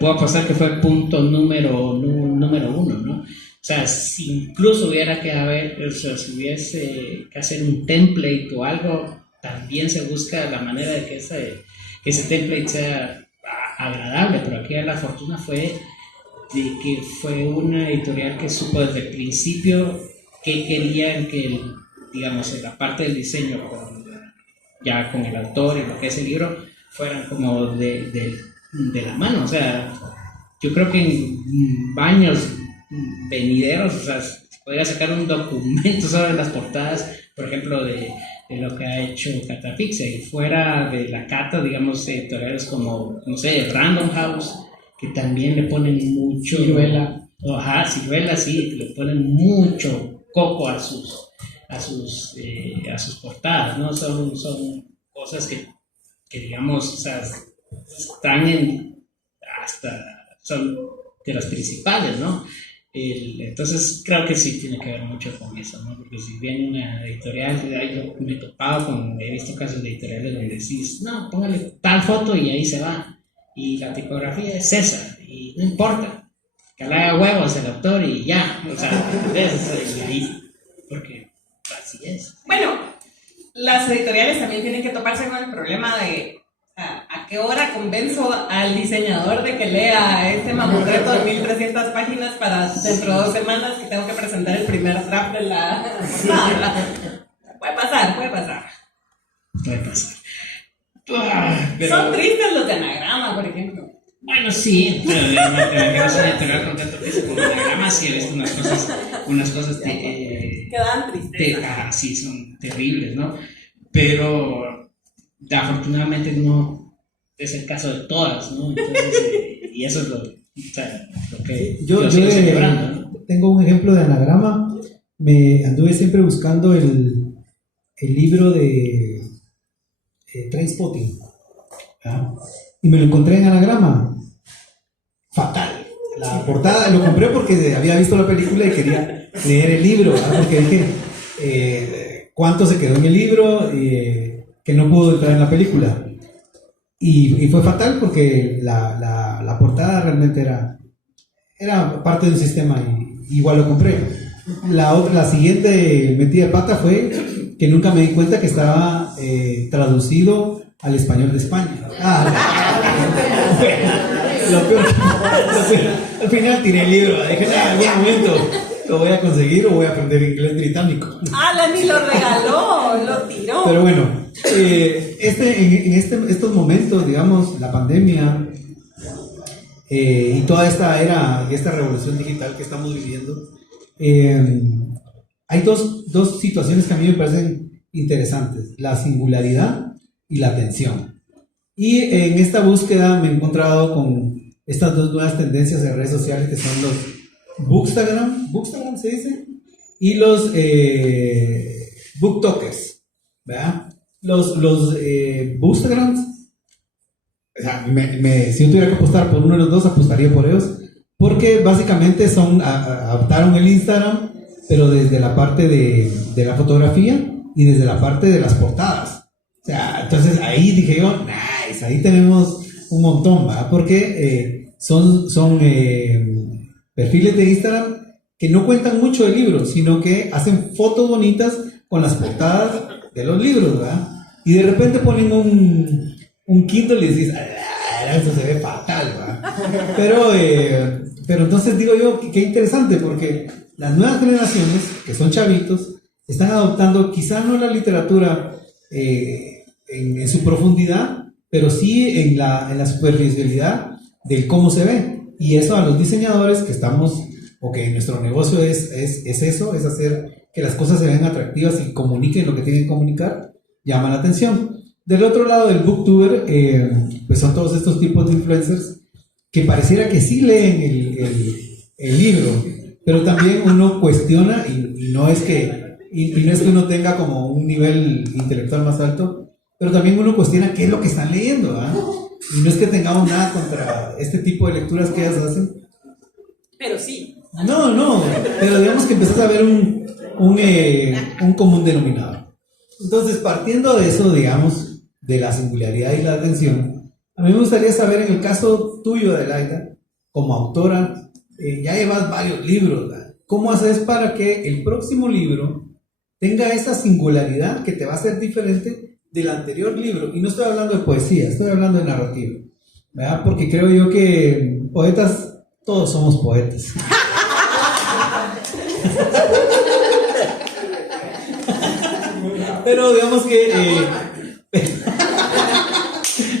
puedo apostar que fue el punto número 1, ¿no? O sea, si incluso hubiera que si hubiese que hacer un template o algo, también se busca la manera de que ese template sea agradable, pero aquí la fortuna fue de que fue una editorial que supo desde el principio que querían que digamos, en la parte del diseño, ya con el autor y lo que es el libro, fueran como de la mano. O sea, yo creo que en años venideros, o sea, se podría sacar un documento sobre las portadas, por ejemplo, de lo que ha hecho Catafixia, y fuera de la Cata, digamos, editoriales como, no sé, Random House, que también le ponen mucho... Ajá, ciruela sí, le ponen mucho coco a sus portadas, ¿no? Son cosas que digamos, o sea, están son de las principales, ¿no? Entonces creo que sí tiene que ver mucho con eso, ¿no? Porque si viene una editorial, yo me he topado he visto casos de editoriales donde decís, no, póngale tal foto y ahí se va. Y la tipografía es esa, y no importa, que le haga huevos el autor y ya, o sea, ¿entendés? Y ahí, porque así es. Bueno, las editoriales también tienen que toparse con el problema de a qué hora convenzo al diseñador de que lea este mamotreto de 1300 páginas para dentro de 2 semanas que tengo que presentar el primer draft de la... Puede pasar. Son tristes los de Anagrama, por ejemplo. Bueno, sí, pero la es una editorial con tanto peso como Anagrama, sí he visto unas cosas que dan tristeza. Sí, son terribles, ¿no? Pero afortunadamente no es el caso de todas, ¿no? Entonces, y eso es lo que yo sigo celebrando, ¿no? Tengo un ejemplo de Anagrama. Me anduve siempre buscando el libro de Trainspotting, ¿ah? Y me lo encontré en Anagrama. Fatal. La portada lo compré porque había visto la película y quería leer el libro, ¿ah? Porque dije, ¿cuánto se quedó en el libro? Que no pudo entrar en la película. Y fue fatal porque la portada realmente era parte de un sistema y igual lo compré. La siguiente metida de pata fue que nunca me di cuenta que estaba traducido al español de España. Lo peor, al final tiré el libro. Dije, en algún momento lo voy a conseguir o voy a aprender inglés británico. Ni lo regaló, lo tiró. Pero bueno, estos momentos, digamos, la pandemia y toda esta era, esta revolución digital que estamos viviendo, hay dos situaciones que a mí me parecen interesantes: la singularidad y la atención. Y en esta búsqueda me he encontrado con estas dos nuevas tendencias de redes sociales que son los Bookstagram se dice, y los Booktokers, ¿verdad? Los Bookstagrams, o sea, si yo tuviera que apostar por uno de los dos, apostaría por ellos, porque básicamente adaptaron el Instagram, pero desde la parte de la fotografía y desde la parte de las portadas. O sea, entonces ahí dije yo, nice, ahí tenemos un montón, ¿verdad? Porque son perfiles de Instagram que no cuentan mucho del libro, sino que hacen fotos bonitas con las portadas de los libros, ¿verdad? Y de repente ponen un Kindle y decís, eso se ve fatal, ¿verdad? Pero entonces digo yo, qué interesante, porque las nuevas generaciones, que son chavitos, están adoptando quizá no la literatura en su profundidad, pero sí en la superficialidad del cómo se ve. Y eso a los diseñadores que estamos, o que nuestro negocio es eso, es hacer que las cosas se vean atractivas y comuniquen lo que tienen que comunicar, llama la atención. Del otro lado del booktuber, pues son todos estos tipos de influencers que pareciera que sí leen el libro, pero también uno cuestiona y no es que uno tenga como un nivel intelectual más alto, pero también uno cuestiona qué es lo que están leyendo, ¿eh? Y no es que tengamos nada contra este tipo de lecturas que ellas hacen. Pero sí. No, pero digamos que empezás a ver un común denominador. Entonces, partiendo de eso, digamos, de la singularidad y la atención, a mí me gustaría saber, en el caso tuyo, Adelaida, como autora, ya llevas varios libros, ¿verdad? ¿Cómo haces para que el próximo libro tenga esa singularidad que te va a hacer diferente del anterior libro? Y no estoy hablando de poesía, estoy hablando de narrativa, ¿verdad? Porque creo yo que poetas, todos somos poetas. Pero digamos que...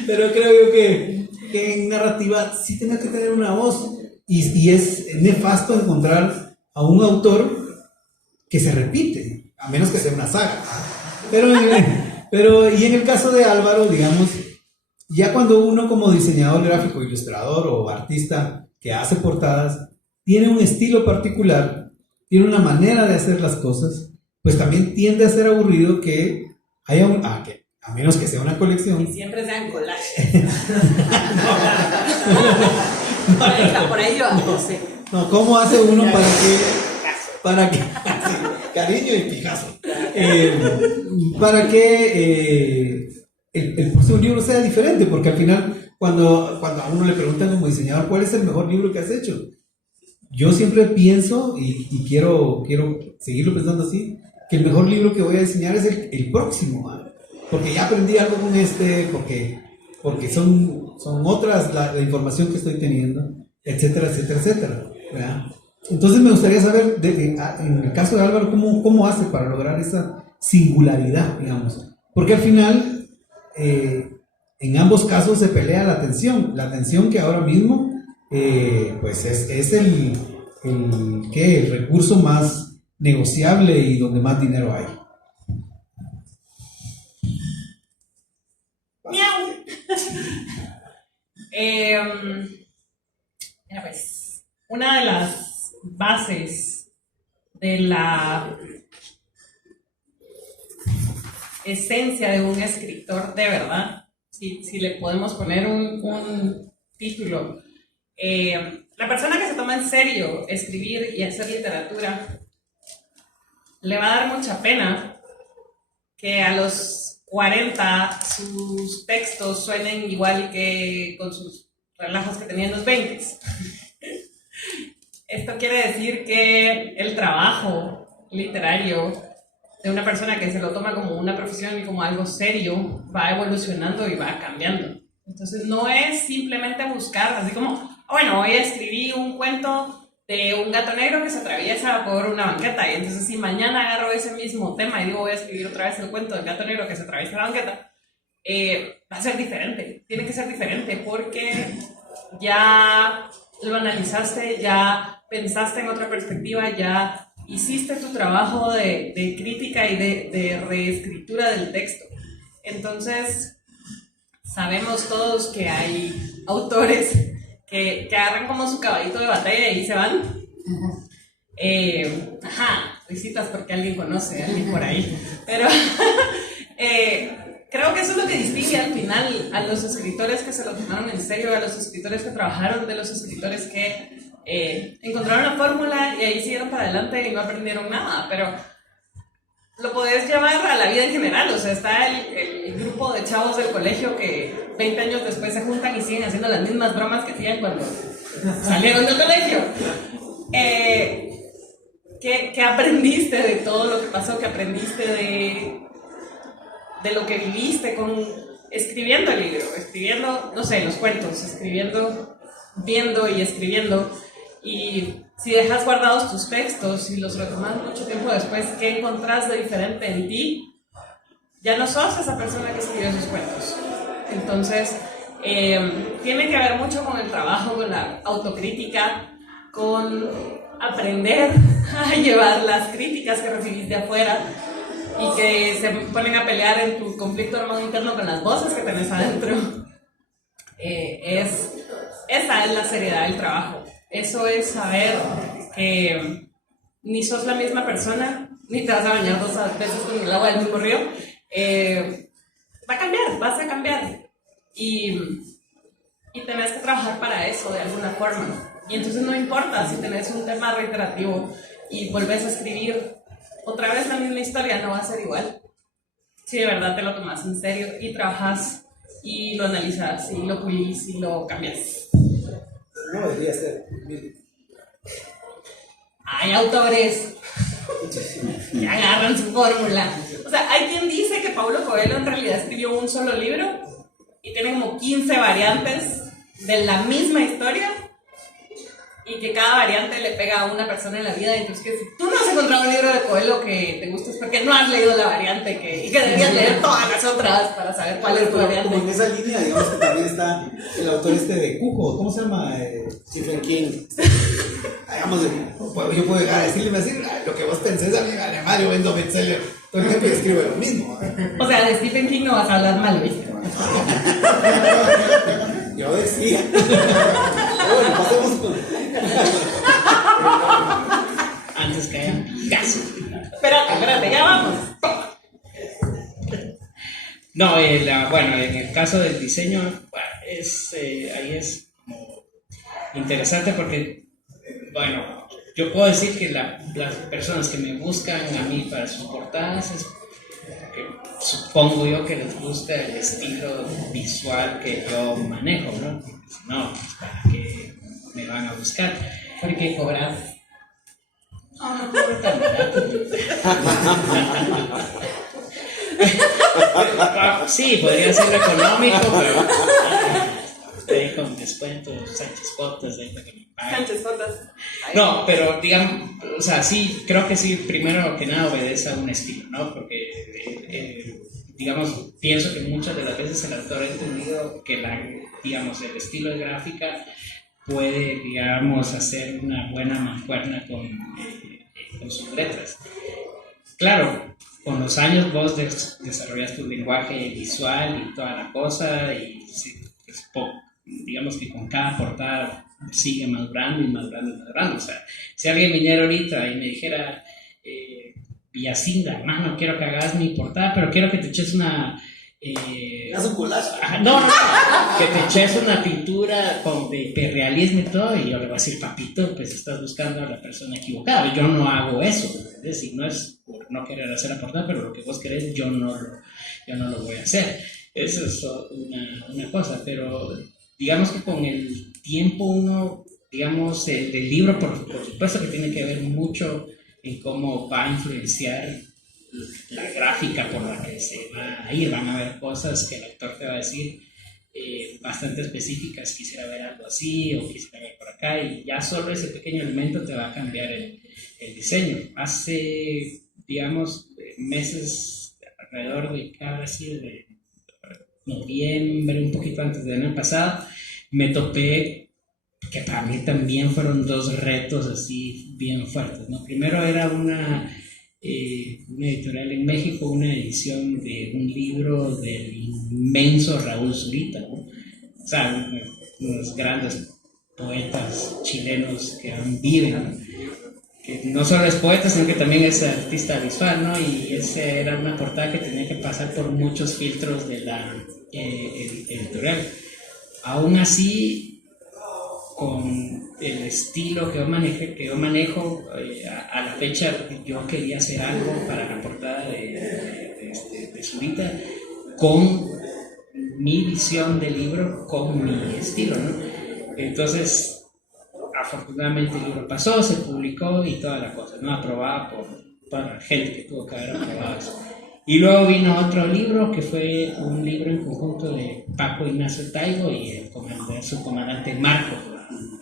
pero creo yo que en narrativa sí tienes que tener una voz. Y es nefasto encontrar a un autor que se repite, a menos que sea una saga. Pero y en el caso de Álvaro, digamos, ya cuando uno como diseñador gráfico, ilustrador o artista que hace portadas, tiene un estilo particular, tiene una manera de hacer las cosas, pues también tiende a ser aburrido que haya a menos que sea una colección. Y siempre sean collages. Por ahí yo no sé. No, ¿cómo hace uno para que cariño y Picasso, para que el próximo libro sea diferente? Porque al final, cuando a uno le preguntan como diseñador, ¿cuál es el mejor libro que has hecho? Yo siempre pienso, y quiero seguirlo pensando así, que el mejor libro que voy a diseñar es el próximo, ¿vale? Porque ya aprendí algo con porque son otras la información que estoy teniendo, etcétera, etcétera, etcétera, ¿verdad? Entonces me gustaría saber, en el caso de Álvaro, ¿cómo hace para lograr esa singularidad, digamos? Porque al final, en ambos casos se pelea la atención que ahora mismo, pues es el recurso más negociable y donde más dinero hay. Mira, pues, una de las bases de la esencia de un escritor de verdad, si le podemos poner un título, la persona que se toma en serio escribir y hacer literatura, le va a dar mucha pena que a los 40 sus textos suenen igual que con sus relajos que tenía en los 20. Esto quiere decir que el trabajo literario de una persona que se lo toma como una profesión y como algo serio va evolucionando y va cambiando. Entonces no es simplemente buscar, así como, bueno, hoy escribí un cuento de un gato negro que se atraviesa por una banqueta, y entonces si mañana agarro ese mismo tema y digo voy a escribir otra vez el cuento del gato negro que se atraviesa la banqueta, va a ser diferente, tiene que ser diferente porque ya lo analizaste, ya pensaste en otra perspectiva, ya hiciste tu trabajo de crítica y de reescritura del texto. Entonces sabemos todos que hay autores que agarran como su caballito de batalla y se van. Risitas porque alguien conoce a alguien por ahí. Pero creo que eso es lo que distingue al final a los escritores que se lo tomaron en serio, a los escritores que trabajaron, de los escritores que encontraron la fórmula y ahí siguieron para adelante y no aprendieron nada. Pero lo podés llevar a la vida en general. O sea, está el grupo de chavos del colegio que 20 años después se juntan y siguen haciendo las mismas bromas que hacían cuando salieron del colegio. ¿Qué aprendiste de todo lo que pasó? ¿Qué aprendiste de lo que viviste escribiendo el libro? Escribiendo, no sé, los cuentos, escribiendo, viendo y escribiendo. Y si dejas guardados tus textos y los retomas mucho tiempo después, ¿qué encontrás de diferente en ti? Ya no sos esa persona que escribió esos cuentos. Entonces, tiene que ver mucho con el trabajo, con la autocrítica, con aprender a llevar las críticas que recibís de afuera y que se ponen a pelear en tu conflicto armado interno con las voces que tenés adentro. Esa es la seriedad del trabajo. Eso es saber que ni sos la misma persona, ni te vas a bañar 2 veces con el agua del mismo río. Va a cambiar, vas a cambiar. Y tenés que trabajar para eso de alguna forma. Y entonces no importa si tenés un tema reiterativo y volvés a escribir otra vez la misma historia, no va a ser igual. Si de verdad te lo tomas en serio y trabajas y lo analizas y lo pulís y lo cambias. No debería ser. Hay autores que agarran su fórmula. O sea, hay quien dice que Paulo Coelho en realidad escribió un solo libro y tiene como 15 variantes de la misma historia y que cada variante le pega a una persona en la vida. Entonces, que si tú no has encontrado un libro de Coelho que te guste es porque no has leído la variante y que deberías leer todas las otras para saber cuál es tu variante. Como en esa línea, digamos que también está el autor de Cujo, ¿cómo se llama? Stephen King. Digamos, yo puedo llegar a decirle, lo que vos pensés a mí, vale, Mario, vendo bestseller. Por ejemplo, escribe lo mismo. O sea, de Stephen King no vas a hablar mal, ¿viste? Yo decía. Bueno, pasemos con... No, bueno, en el caso del diseño, bueno, ahí es como interesante porque, bueno, yo puedo decir que las personas que me buscan a mí para sus portadas es porque supongo yo que les gusta el estilo visual que yo manejo, ¿no? Porque si no, pues, ¿para qué me van a buscar? ¿Por qué cobras? No cobro tan barato. Sí, podría ser económico, pero estoy con descuentos, Sánchez Fotos, de que me paguen. Sánchez Fotos. No, pero digamos, o sea, sí, creo que sí, primero que nada obedece a un estilo, ¿no? Porque, digamos, pienso que muchas de las veces el autor ha entendido que digamos, el estilo de gráfica puede, digamos, hacer una buena mancuerna con sus letras. Claro, con los años vos desarrollas tu lenguaje visual y toda la cosa, y digamos que con cada portada sigue madurando y madurando y madurando. O sea, si alguien viniera ahorita y me dijera, Villacinda, hermano, quiero que hagas mi portada, pero quiero que te eches una... ¿Haz un collage? No, que te eches una pintura de hiperrealismo y todo, y yo le voy a decir, papito, pues estás buscando a la persona equivocada. Yo no hago eso, ¿entendés? Y no es por no querer hacer la portada, pero lo que vos querés, yo no lo voy a hacer. Eso es una cosa, pero digamos que con el tiempo uno, digamos, el libro, por supuesto que tiene que ver mucho en cómo va a influenciar la gráfica por la que se va a ir. Van a haber cosas que el autor te va a decir bastante específicas, quisiera ver algo así o quisiera ver por acá, y ya solo ese pequeño elemento te va a cambiar el diseño. Hace, digamos, meses, alrededor de de noviembre, un poquito antes del año pasado, me topé que para mí también fueron dos retos así bien fuertes, ¿no? Primero era una editorial en México, una edición de un libro del inmenso Raúl Zurita, ¿no? O sea, unos grandes poetas chilenos que aún viven, ¿no? Que no solo es poeta, sino que también es artista visual, ¿no? Y esa era una portada que tenía que pasar por muchos filtros de la editorial. Aún así, con el estilo que yo manejo a la fecha, yo quería hacer algo para la portada de Zurita con mi visión del libro, con mi estilo, ¿no? Entonces, afortunadamente el libro pasó, se publicó y toda la cosa, ¿no? Aprobada por gente que tuvo que haber aprobado eso. Y luego vino otro libro que fue un libro en conjunto de Paco Ignacio Taibo y el subcomandante Marco,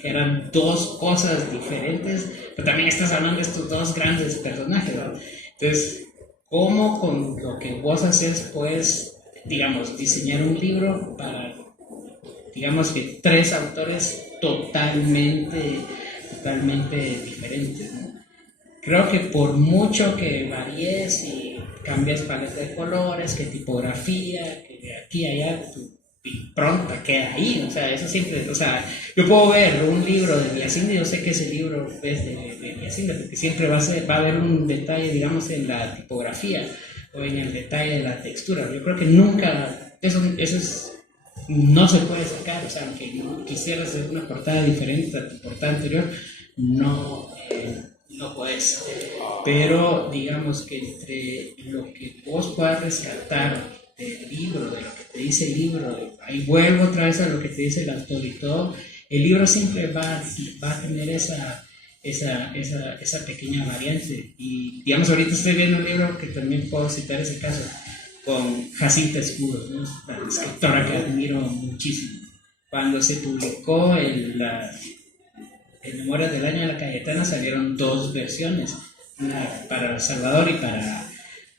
que eran dos cosas diferentes, pero también estás hablando de estos dos grandes personajes, ¿no? Entonces, ¿cómo con lo que vos haces puedes, digamos, diseñar un libro para, digamos, que tres autores totalmente diferentes, ¿no? Creo que por mucho que varíes y cambies paleta de colores, que tipografía, que de aquí a allá, tu impronta queda ahí, o sea, eso siempre, o sea, yo puedo ver un libro de Villacinda y yo sé que ese libro es de Villacinda, porque siempre va a haber un detalle, digamos, en la tipografía o en el detalle de la textura. Yo creo que nunca, eso no se puede sacar, o sea, aunque quisieras hacer una portada diferente a tu portada anterior, no puedes. Pero digamos que entre lo que vos puedas rescatar del libro, de lo que te dice el libro, ahí vuelvo otra vez a lo que te dice el autor y todo, el libro siempre va a tener esa pequeña variante. Y digamos, ahorita estoy viendo un libro que también puedo citar ese caso, con Jacinta Escudo, ¿no? La escritora que admiro muchísimo. Cuando se publicó el Memorias del Año de la Cayetana, salieron dos versiones, una para El Salvador y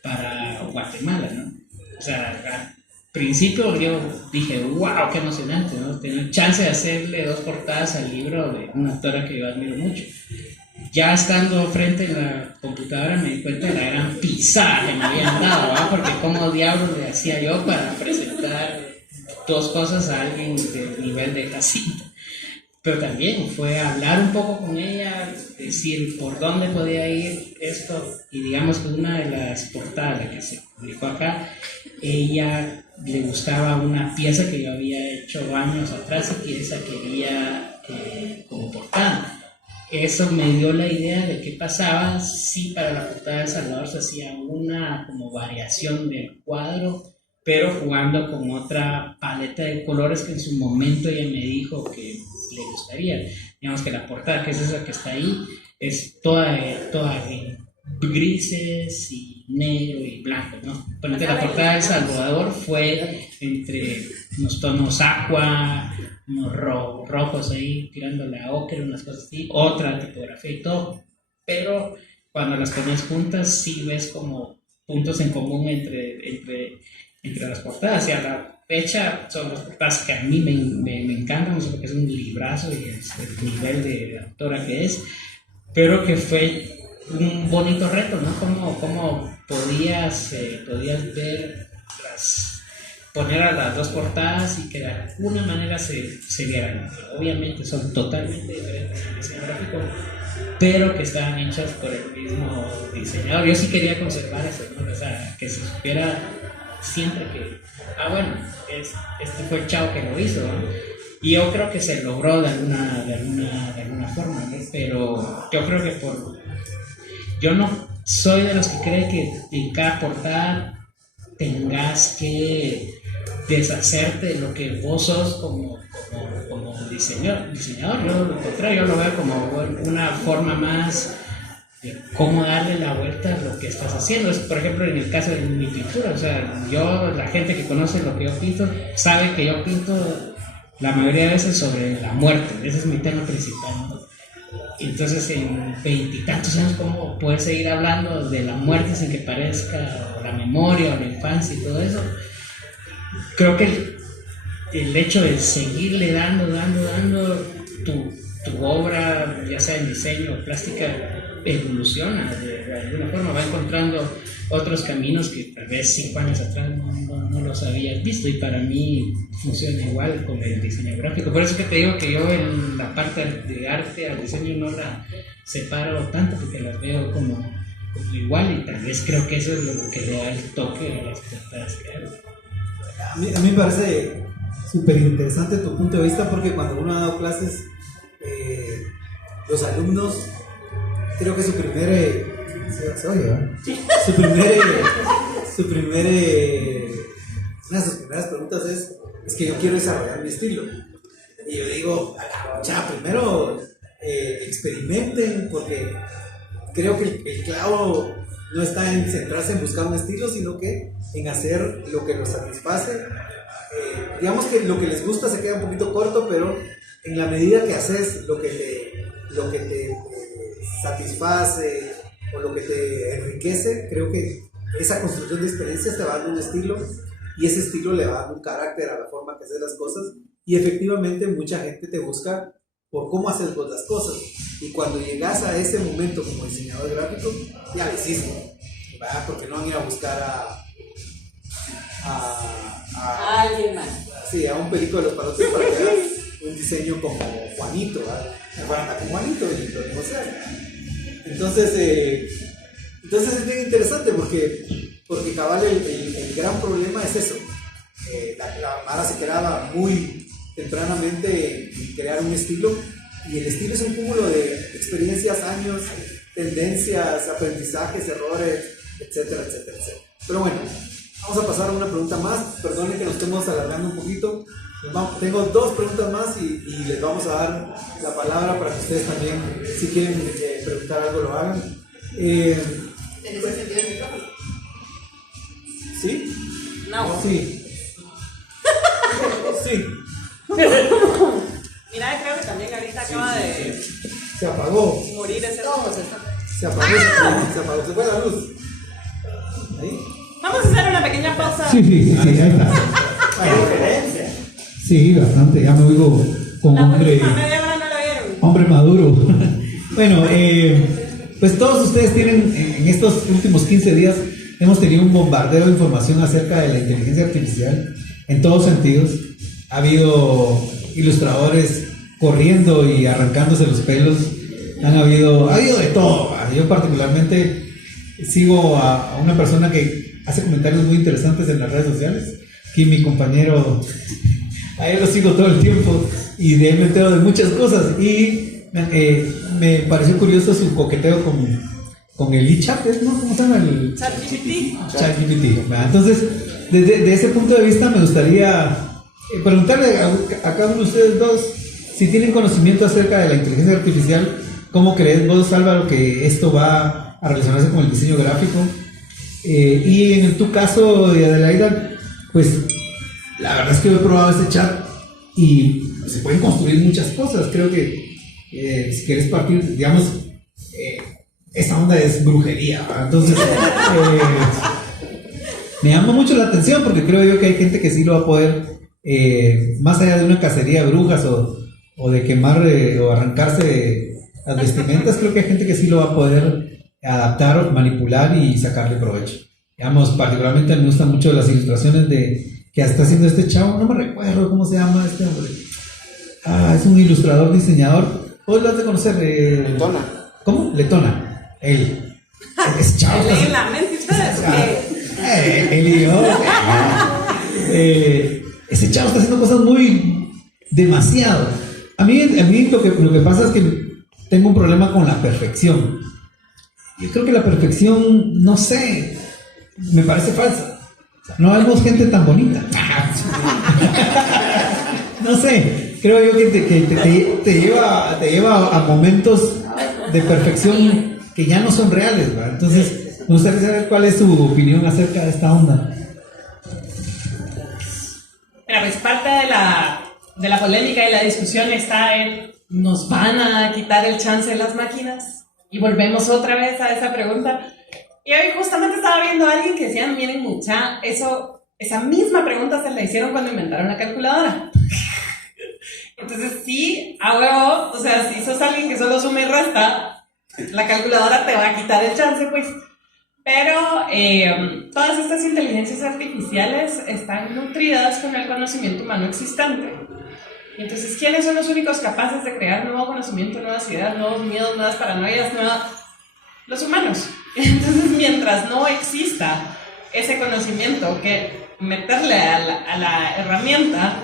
para Guatemala, ¿no? O sea, al principio yo dije, wow, qué emocionante, ¿no? Tener chance de hacerle dos portadas al libro de una autora que yo admiro mucho. Ya estando frente a la computadora me di cuenta de la gran pisada que me habían dado, ¿no? Porque cómo diablos le hacía yo para presentar dos cosas a alguien del nivel de Jacinta. Pero también fue hablar un poco con ella, decir por dónde podía ir esto, y digamos que una de las portadas que se publicó acá, ella le gustaba una pieza que yo había hecho años atrás y que esa quería como portada. Eso me dio la idea de qué pasaba si para la portada de El Salvador se hacía una como variación del cuadro, pero jugando con otra paleta de colores que en su momento ella me dijo que le gustaría. Digamos que la portada, que es esa que está ahí, es toda en grises y negro y blanco, ¿no? Ponete, la portada de El Salvador fue entre unos tonos aqua, unos rojos ahí tirándole a ocre, unas cosas así, otra tipografía y todo, pero cuando las pones juntas sí ves como puntos en común entre las portadas, y a la fecha son las portadas que a mí me encantan, no sé, porque es un librazo y es el nivel de autora que es, pero que fue un bonito reto, ¿no? Cómo podías ver poner a las dos portadas y que de alguna manera se vieran. Obviamente son totalmente diferentes en diseño gráfico, pero que estaban hechas por el mismo diseñador. Yo sí quería conservar eso, ¿no? O sea, que se supiera siempre que, bueno, este fue el chavo que lo hizo, ¿no? Y yo creo que se logró de alguna forma, ¿no? Pero yo creo que yo no soy de los que cree que en cada portada tengas que deshacerte de lo que vos sos como diseñador. Yo lo contrario, yo lo veo como una forma más de cómo darle la vuelta a lo que estás haciendo. Es, por ejemplo, en el caso de mi pintura, o sea, la gente que conoce lo que yo pinto sabe que yo pinto la mayoría de veces sobre la muerte. Ese es mi tema principal, ¿no? Entonces, en 20 y tantos años, ¿cómo puedes seguir hablando de la muerte sin que parezca la memoria o la infancia y todo eso? Creo que el hecho de seguirle dando tu obra, ya sea en diseño o plástica, evoluciona de alguna forma, va encontrando otros caminos que tal vez 5 años atrás no los habías visto, y para mí funciona igual con el diseño gráfico. Por eso que te digo que yo en la parte de arte al diseño no la separo tanto, porque las veo como igual, y tal vez creo que eso es lo que le da el toque a las portadas que hago. A mí me parece súper interesante tu punto de vista, porque cuando uno ha dado clases, los alumnos, creo que una de sus primeras preguntas es que yo quiero desarrollar mi estilo. Y yo digo, primero experimenten, porque creo que el clavo no está en centrarse en buscar un estilo, sino que en hacer lo que los satisface. Digamos que lo que les gusta se queda un poquito corto, pero en la medida que haces lo que te satisface o lo que te enriquece, creo que esa construcción de experiencias te va dando un estilo, y ese estilo le va dando un carácter a la forma que haces las cosas, y efectivamente mucha gente te busca por cómo haces vos las cosas, y cuando llegas a ese momento como diseñador gráfico, ya lo hiciste, ¿verdad? Porque no van a ir a buscar a alguien más. Sí, a un perico de los palotes para que haga un diseño como Juanito, ¿verdad? Como Juanito y lo negociar. Entonces es bien interesante porque cabal el gran problema es eso. La Mara se quedaba muy tempranamente en crear un estilo, y el estilo es un cúmulo de experiencias, años, tendencias, aprendizajes, errores, etcétera, etcétera, etcétera. Pero bueno, vamos a pasar a una pregunta más. Perdonen que nos estemos alargando un poquito. Tengo 2 preguntas más y les vamos a dar la palabra para que ustedes también, si quieren preguntar algo, lo hagan. ¿En ese sentido el micrófono? ¿Sí? No. Sí. Sí. Mira, creo que también ahorita acaba de Se apagó. morir ese Se apagó. Se fue la luz. Ahí. Vamos a hacer una pequeña pausa. Sí, ahí está. Sí, bastante. Ya me oigo como La hombre. última media hora no la vieron. Hombre maduro. Bueno, pues todos ustedes tienen, en estos últimos 15 días, hemos tenido un bombardeo de información acerca de la inteligencia artificial en todos sentidos. Ha habido ilustradores corriendo y arrancándose los pelos. Ha habido de todo. Yo particularmente sigo a una persona que hace comentarios muy interesantes en las redes sociales, Aquí mi compañero, a él lo sigo todo el tiempo y de él me entero de muchas cosas. Y me pareció curioso su coqueteo con el eChat, ¿no? ¿Cómo se llama? El ChatGPT. Entonces, desde ese punto de vista me gustaría preguntarle a cada uno de ustedes dos si tienen conocimiento acerca de la inteligencia artificial. ¿Cómo crees vos, Álvaro, que esto va a relacionarse con el diseño gráfico? Y en tu caso, de Adelaida, pues la verdad es que he probado este chat y se pueden construir muchas cosas. Creo que si quieres partir, digamos, esa onda es brujería, ¿verdad? Entonces me llama mucho la atención porque creo yo que hay gente que sí lo va a poder, más allá de una cacería de brujas o de quemar o arrancarse las vestimentas, creo que hay gente que sí lo va a poder adaptar, manipular y sacarle provecho. Digamos, particularmente me gustan mucho las ilustraciones que está haciendo este chavo, no me recuerdo cómo se llama este hombre. Es un ilustrador, diseñador. Vos lo has de conocer. Letona. ¿Cómo? Letona. Él. Es chavo. Leí la mente ustedes. Él y yo. Ese chavo está haciendo cosas muy demasiado. A mí lo que pasa es que tengo un problema con la perfección. Yo creo que la perfección, no sé, me parece falsa. No vemos gente tan bonita. No sé, creo yo que te lleva a momentos de perfección que ya no son reales, ¿verdad? Entonces, me gustaría saber cuál es su opinión acerca de esta onda. Mira, pues parte de la polémica y la discusión está en: ¿nos van a quitar el chance de las máquinas? Y volvemos otra vez a esa pregunta. Y hoy justamente estaba viendo a alguien que decía: miren, mucha, esa misma pregunta se la hicieron cuando inventaron la calculadora. Entonces sí, a huevo, o sea, si sos alguien que solo suma y resta, la calculadora te va a quitar el chance, pues. Pero todas estas inteligencias artificiales están nutridas con el conocimiento humano existente. Entonces, ¿quiénes son los únicos capaces de crear nuevo conocimiento, nuevas ideas, nuevos miedos, nuevas paranoias, los humanos? Entonces, mientras no exista ese conocimiento que meterle a la herramienta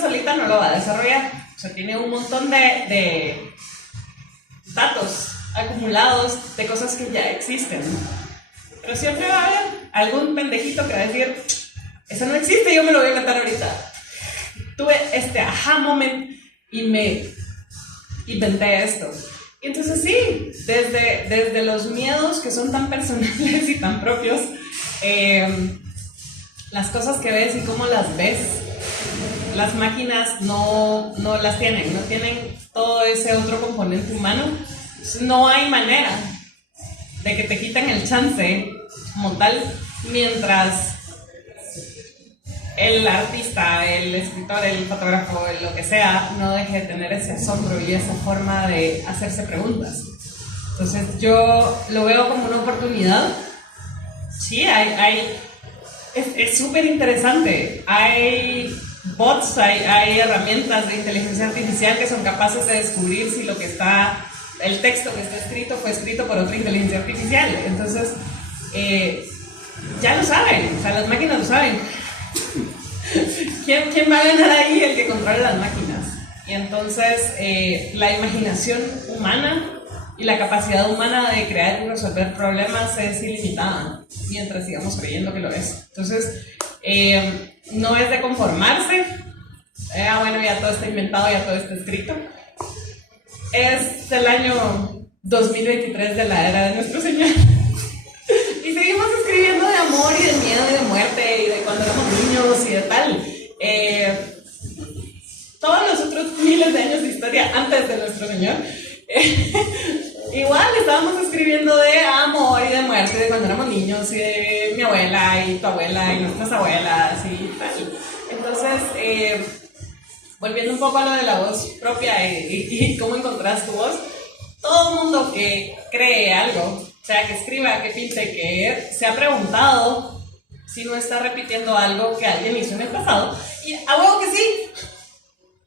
solita no lo va a desarrollar. O sea, tiene un montón de datos acumulados de cosas que ya existen. Pero siempre va a haber algún pendejito que va a decir: eso no existe, yo me lo voy a inventar ahorita. Tuve este aha moment y me inventé esto. Y entonces sí, desde los miedos que son tan personales y tan propios, las cosas que ves y cómo las ves, las máquinas no las tienen, no tienen todo ese otro componente humano. No hay manera de que te quiten el chance como tal mientras el artista, el escritor, el fotógrafo, lo que sea, no deje de tener ese asombro y esa forma de hacerse preguntas. Entonces yo lo veo como una oportunidad. Sí, es súper interesante. Hay bots, hay herramientas de inteligencia artificial que son capaces de descubrir si el texto que está escrito fue escrito por otra inteligencia artificial. Entonces, ya lo saben, o sea, las máquinas lo saben. ¿Quién va a ganar ahí? El que controla las máquinas. Y entonces la imaginación humana y la capacidad humana de crear y resolver problemas es ilimitada mientras sigamos creyendo que lo es. Entonces no es de conformarse. Bueno, ya todo está inventado, ya todo está escrito. Es el año 2023 de la era de nuestro Señor. Y seguimos escribiendo de amor y de miedo y de muerte y de cuando éramos niños y de tal. Todos los otros miles de años de historia antes de nuestro Señor, igual estábamos escribiendo de amor y de muerte, de cuando éramos niños y de mi abuela y tu abuela y nuestras abuelas y tal. Entonces, volviendo un poco a lo de la voz propia y cómo encontrás tu voz, todo el mundo que cree algo, o sea, que escriba, que pinte, que se ha preguntado si no está repitiendo algo que alguien hizo en el pasado. Y a huevo que sí.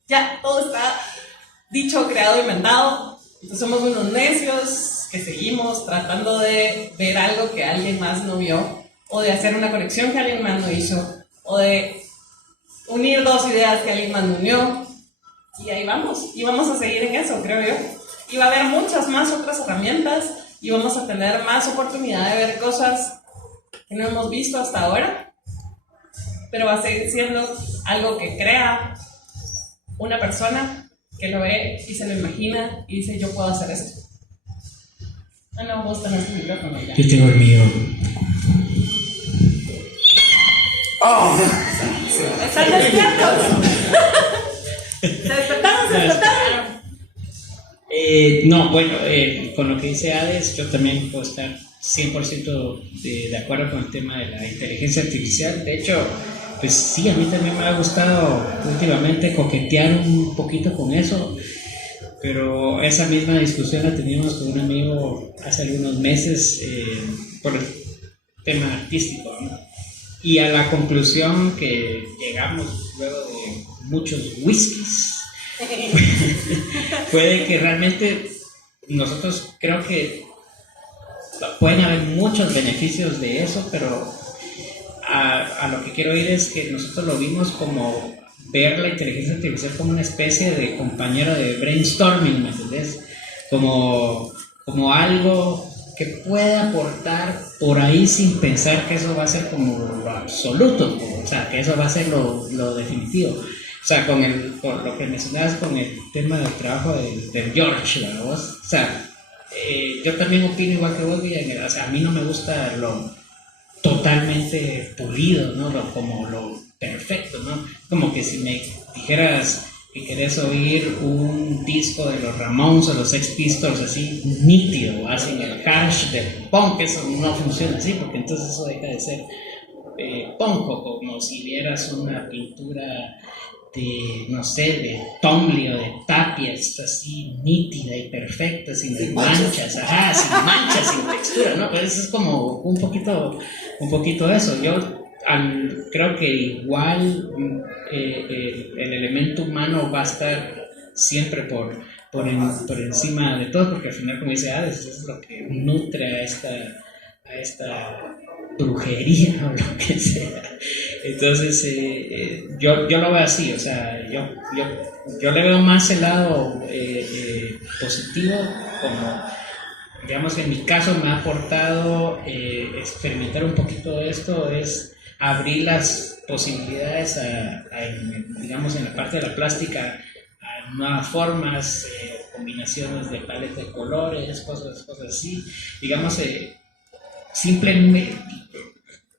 Ya, todo está dicho, creado, inventado. Entonces somos unos necios que seguimos tratando de ver algo que alguien más no vio o de hacer una conexión que alguien más no hizo o de unir dos ideas que alguien más unió. Y ahí vamos, y vamos a seguir en eso, creo yo. Y va a haber muchas más otras herramientas y vamos a tener más oportunidad de ver cosas que no hemos visto hasta ahora, pero va a seguir siendo algo que crea una persona que lo ve y se lo imagina y dice, yo puedo hacer esto. Ah, no, vos tenés tu micrófono ya. Yo tengo el mío. ¿Están despiertos? ¿Se despertaron? No, bueno, con lo que dice Hades, yo también puedo estar 100% de acuerdo con el tema de la inteligencia artificial. De hecho, pues sí, a mí también me ha gustado últimamente coquetear un poquito con eso, pero esa misma discusión la teníamos con un amigo hace algunos meses por el tema artístico, ¿no? Y a la conclusión que llegamos luego de muchos whiskies fue de que realmente nosotros creo que pueden haber muchos beneficios de eso, pero a lo que quiero ir es que nosotros lo vimos como ver la inteligencia artificial como una especie de compañero de brainstorming, ¿me entendés? Como algo que puede aportar por ahí sin pensar que eso va a ser como lo absoluto, o sea, que eso va a ser lo definitivo. O sea, con lo que mencionabas con el tema del trabajo del George, ¿verdad vos? O sea, yo también opino igual que vos, o sea, a mí no me gusta lo totalmente pulido, ¿no? Como lo perfecto, ¿no? Como que si me dijeras que querés oír un disco de los Ramones o los Sex Pistols así nítido, hacen el hash de punk, eso no funciona así, porque entonces eso deja de ser punk, como si vieras una pintura de, no sé, de Tomley o de Tapias, así nítida y perfecta, sin manchas, ajá, sin manchas, sin textura, ¿no? Pues eso es como un poquito eso. Yo creo que igual el elemento humano va a estar siempre por encima de todo, porque al final, como dice Hades, eso es lo que nutre a esta brujería o lo que sea. Entonces yo lo veo así, o sea, yo le veo más el lado positivo, como digamos que en mi caso me ha aportado experimentar un poquito de esto, es abrir las posibilidades digamos en la parte de la plástica a nuevas formas, combinaciones de paleta de colores, cosas así, digamos simplemente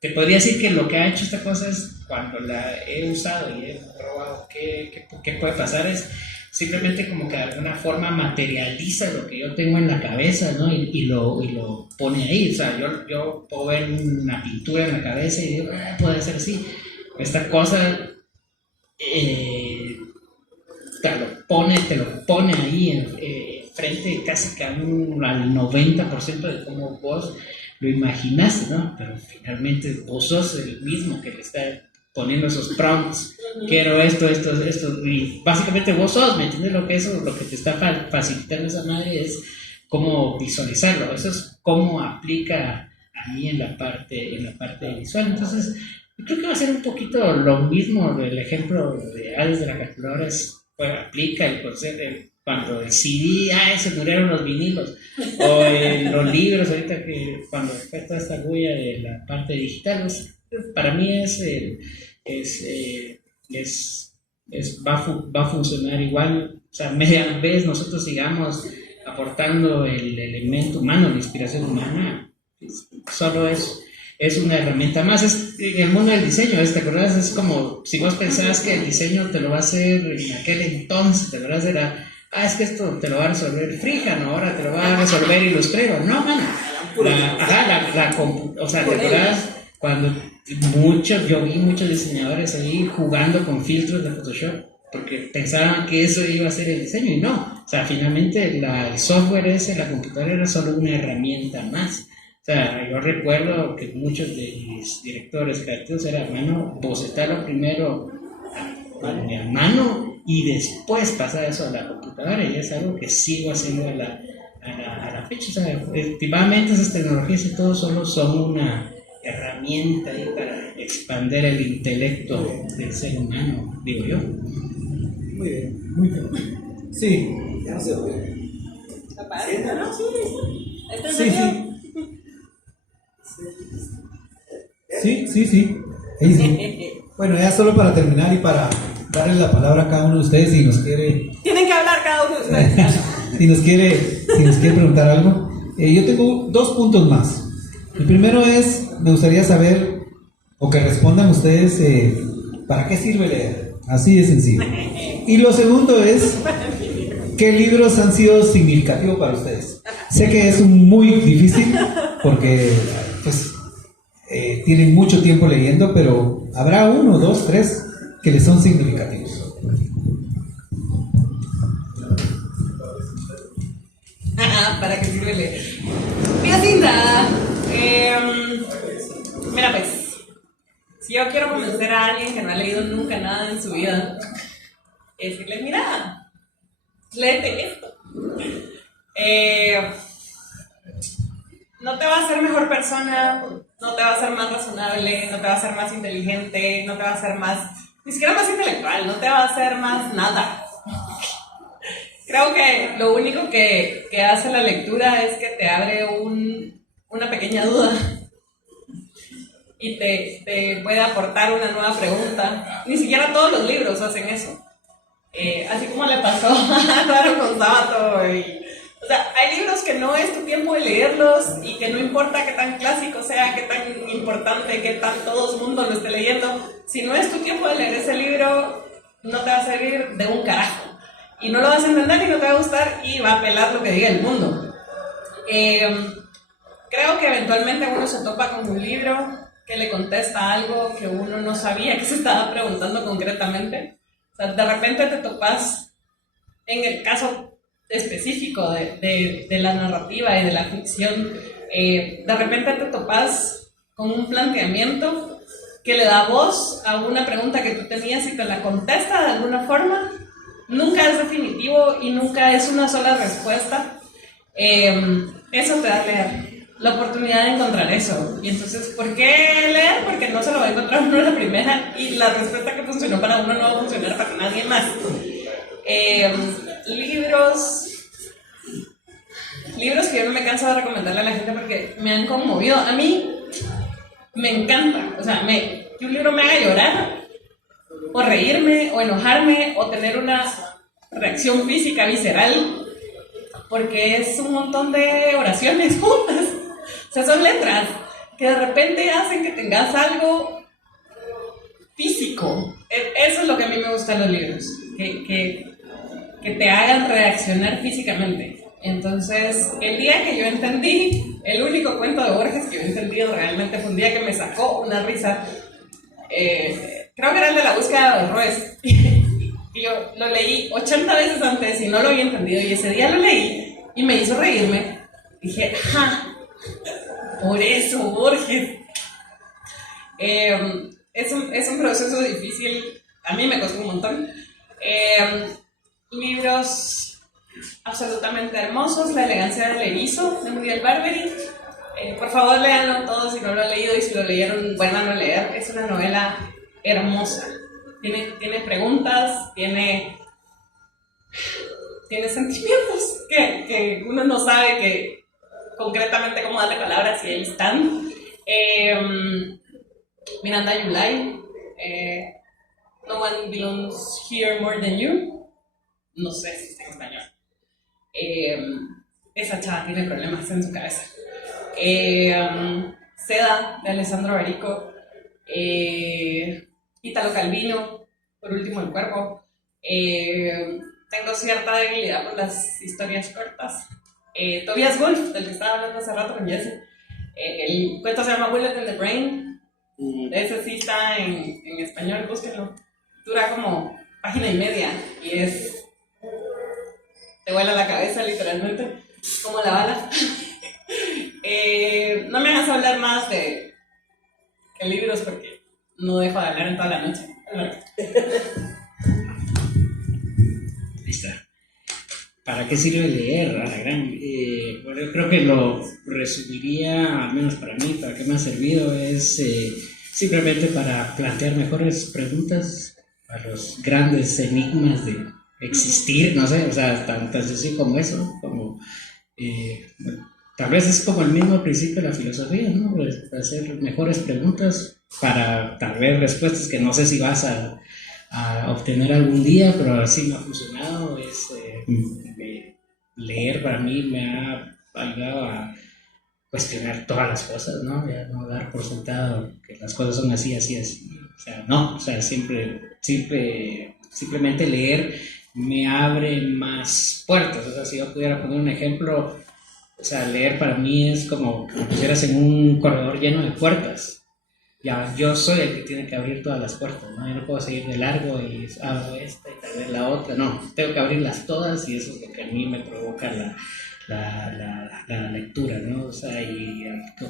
te podría decir que lo que ha hecho esta cosa es, cuando la he usado y he probado qué puede pasar, es simplemente como que de alguna forma materializa lo que yo tengo en la cabeza, ¿no? Y lo pone ahí. O sea, yo puedo ver una pintura en la cabeza y digo, puede ser así. Esta cosa te lo pone ahí frente casi que al 90% de cómo vos lo imaginaste, ¿no? Pero finalmente vos sos el mismo que le está poniendo esos prompts. Quiero esto, y básicamente vos sos, ¿me entiendes? Lo que te está facilitando esa madre es cómo visualizarlo. Eso es cómo aplica a mí en la parte visual. Entonces, yo creo que va a ser un poquito lo mismo del ejemplo de Hades de la calculadora, aplica el concepto cuando el CD, se murieron los vinilos, o los libros, ahorita que cuando fue toda esta bulla de la parte digital, para mí va a funcionar igual. O sea, media vez nosotros sigamos aportando el elemento humano, la inspiración humana, solo es una herramienta más. En el mundo del diseño, ¿te acuerdas? Es como si vos pensabas que el diseño te lo va a hacer en aquel entonces, ¿te acuerdas? Era, es que esto te lo va a resolver Fríjano, ahora te lo va a resolver Illustrator. No, mano. O sea, ¿te acuerdas? Cuando yo vi muchos diseñadores ahí jugando con filtros de Photoshop, porque pensaban que eso iba a ser el diseño, y no. O sea, finalmente el software ese, la computadora, era solo una herramienta más. O sea, yo recuerdo que muchos de mis directores creativos era, bocetarlo primero a mano y después pasar eso a la computadora, y es algo que sigo haciendo a la fecha. O sea, efectivamente esas tecnologías y todo solo son una herramienta ahí para expander el intelecto del ser humano, digo yo. Muy bien, muy bien. Sí, Ya no se oye. ¿Está padre? ¿No? Sí, ¿está en sí, serio? sí. Ahí sí. Bueno, ya solo para terminar y para darle la palabra a cada uno de ustedes si nos quiere, Tienen que hablar cada uno de ustedes. si nos quiere preguntar algo. Yo tengo 2 puntos más. El primero es, me gustaría saber, o que respondan ustedes, ¿para qué sirve leer? Así de sencillo. Y lo segundo es, ¿qué libros han sido significativos para ustedes? Sé que es muy difícil porque pues tienen mucho tiempo leyendo, pero habrá 1, 2, 3 que les son significativos. ¿Para qué sirve leer? Mira, Cinta. Mira, pues, si yo quiero convencer a alguien que no ha leído nunca nada en su vida, es decirle, mira, léete esto. No te va a hacer mejor persona, no te va a hacer más razonable, no te va a hacer más inteligente, no te va a hacer más, ni siquiera más intelectual, no te va a hacer más nada. Creo que lo único que hace la lectura es que te abre una pequeña duda y te puede aportar una nueva pregunta. Ni siquiera todos los libros hacen eso. Así como le pasó a Álvaro con Sábato. O sea, hay libros que no es tu tiempo de leerlos y que no importa qué tan clásico sea, qué tan importante, qué tan todo el mundo lo esté leyendo. Si no es tu tiempo de leer ese libro, no te va a servir de un carajo. Y no lo vas a entender y no te va a gustar y va a pelar lo que diga el mundo. Creo que eventualmente uno se topa con un libro que le contesta algo que uno no sabía que se estaba preguntando concretamente. O sea, de repente te topas, en el caso específico de la narrativa y de la ficción, de repente te topas con un planteamiento que le da voz a una pregunta que tú tenías y te la contesta de alguna forma. Nunca es definitivo y nunca es una sola respuesta. Eso te da a leer, la oportunidad de encontrar eso. Y entonces, ¿por qué leer? Porque no se lo va a encontrar uno a la primera y la respuesta que funcionó para uno no va a funcionar para nadie más. Libros que yo no me canso de recomendarle a la gente porque me han conmovido. A mí me encanta, o sea, que un libro me haga llorar, o reírme, o enojarme, o tener una reacción física, visceral, porque es un montón de oraciones juntas. O sea, son letras que de repente hacen que tengas algo físico. Eso es lo que a mí me gusta de los libros, que te hagan reaccionar físicamente. Entonces, el día que yo entendí, el único cuento de Borges que yo he entendido realmente fue un día que me sacó una risa. Creo que era el de la búsqueda de Berroes. Y yo lo leí 80 veces antes y no lo había entendido. Y ese día lo leí y me hizo reírme. Dije, ¡ja! Por eso, Borges. Es un proceso difícil. A mí me costó un montón. Libros absolutamente hermosos. La elegancia del erizo, de Muriel Barbery. Por favor, léanlo todos si no lo han leído, y si lo leyeron, vuelvan a leer. Es una novela hermosa. Tiene preguntas, tiene sentimientos que uno no sabe que concretamente cómo darle palabras, y ahí están. Miranda July, No One Belongs Here More Than You. No sé si está en español. Esa chava tiene problemas en su cabeza. Seda, de Alessandro Barico. Italo Calvino, por último El Cuervo. Tengo cierta debilidad por las historias cortas. Tobias Wolff, del que estaba hablando hace rato con Jesse. El cuento se llama Bullet in the Brain. Ese sí está en español, búsquenlo. Dura como página y media y te vuela la cabeza literalmente, como la bala. No me hagas hablar más de libros porque no dejo de hablar en toda la noche. Ahí está. ¿Para qué sirve leer? Bueno, yo creo que lo resumiría, al menos para mí, para qué me ha servido, es simplemente para plantear mejores preguntas a los grandes enigmas de existir, no sé, o sea, tan sencillo como eso, como tal vez es como el mismo principio de la filosofía, ¿no? Pues, hacer mejores preguntas para tal vez respuestas que no sé si vas a obtener algún día, pero así me ha funcionado. Leer para mí me ha ayudado a cuestionar todas las cosas, ¿no? Ya no dar por sentado que las cosas son así, así, así. O sea, no, o sea, simplemente leer me abre más puertas. O sea, si yo pudiera poner un ejemplo, o sea, leer para mí es como que me pusieras en un corredor lleno de puertas. Ya, yo soy el que tiene que abrir todas las puertas, ¿no? Yo no puedo seguir de largo y abro esta y tal vez la otra, no, tengo que abrirlas todas y eso es lo que a mí me provoca la lectura, ¿no? O sea, y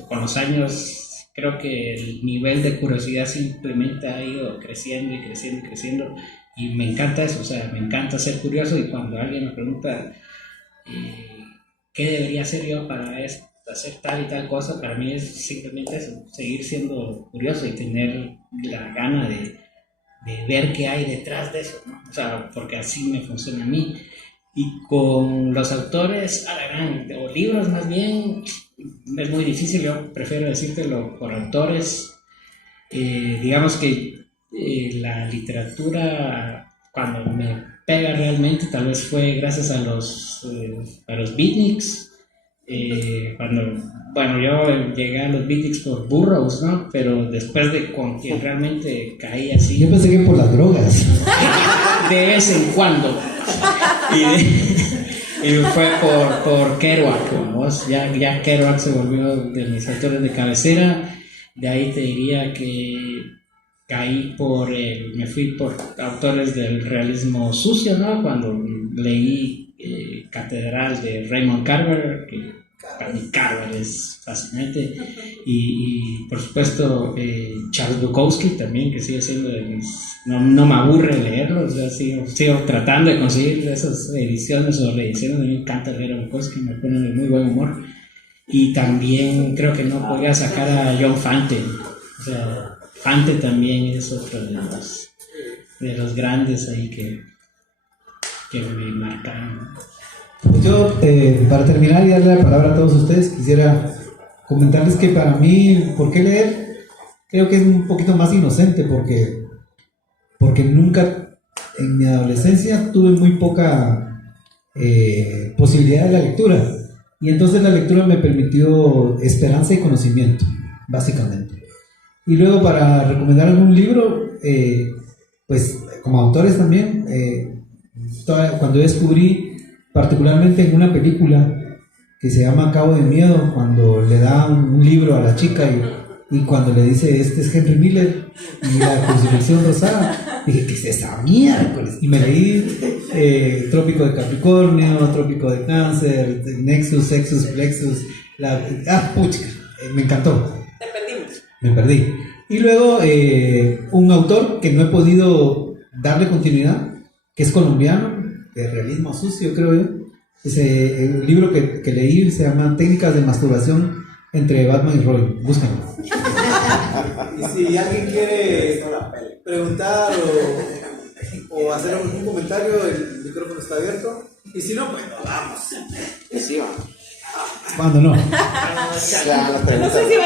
con los años creo que el nivel de curiosidad simplemente ha ido creciendo y creciendo y creciendo y me encanta eso, o sea, me encanta ser curioso y cuando alguien me pregunta ¿qué debería hacer yo para hacer tal y tal cosa? Para mí es simplemente eso, seguir siendo curioso y tener la gana de ver qué hay detrás de eso, ¿no? O sea, porque así me funciona a mí. Y con los autores, o libros más bien, es muy difícil, yo prefiero decírtelo por autores. Digamos que la literatura, cuando me pega realmente, tal vez fue gracias a los beatniks. Bueno, yo llegué a los beatniks por Burroughs, ¿no? Pero después de con quien realmente caí así. Yo pensé que por las drogas. De vez en cuando. Y fue por Kerouac, ¿no? Ya Kerouac se volvió de mis autores de cabecera. De ahí te diría que caí me fui por autores del realismo sucio, ¿no? Cuando leí Catedral de Raymond Carver, que para mí Carver es fascinante, y por supuesto Charles Bukowski también, que sigue siendo de mis... No me aburre leerlo, o sea, sigo tratando de conseguir esas ediciones o reediciones. A mí me encanta leer a Bukowski, me pone de muy buen humor. Y también creo que no podría sacar a John Fante, o sea, Fante también es otro de los grandes ahí que me marcaron. Yo, para terminar y darle la palabra a todos ustedes, quisiera comentarles que para mí, ¿por qué leer? Creo que es un poquito más inocente, porque nunca, en mi adolescencia, tuve muy poca posibilidad de la lectura. Y entonces la lectura me permitió esperanza y conocimiento, básicamente. Y luego, para recomendar algún libro, pues como autores también, cuando yo descubrí, particularmente en una película que se llama Cabo de Miedo, cuando le da un libro a la chica y cuando le dice, este es Henry Miller y la crucifixión rosada, dije, ¿qué es esa miércoles? Y me leí Trópico de Capricornio, Trópico de Cáncer, Nexus, Sexus, Plexus, pucha, me encantó. Te perdimos. Me perdí. Y luego un autor que no he podido darle continuidad, que es colombiano, de realismo sucio, creo yo. El libro que leí se llama Técnicas de masturbación entre Batman y Robin. Búscanlo. Y si alguien quiere preguntar o hacer algún comentario, el micrófono está abierto. Y si no, pues vamos. Y sí, vamos. ¿Cuándo no? No sé si va a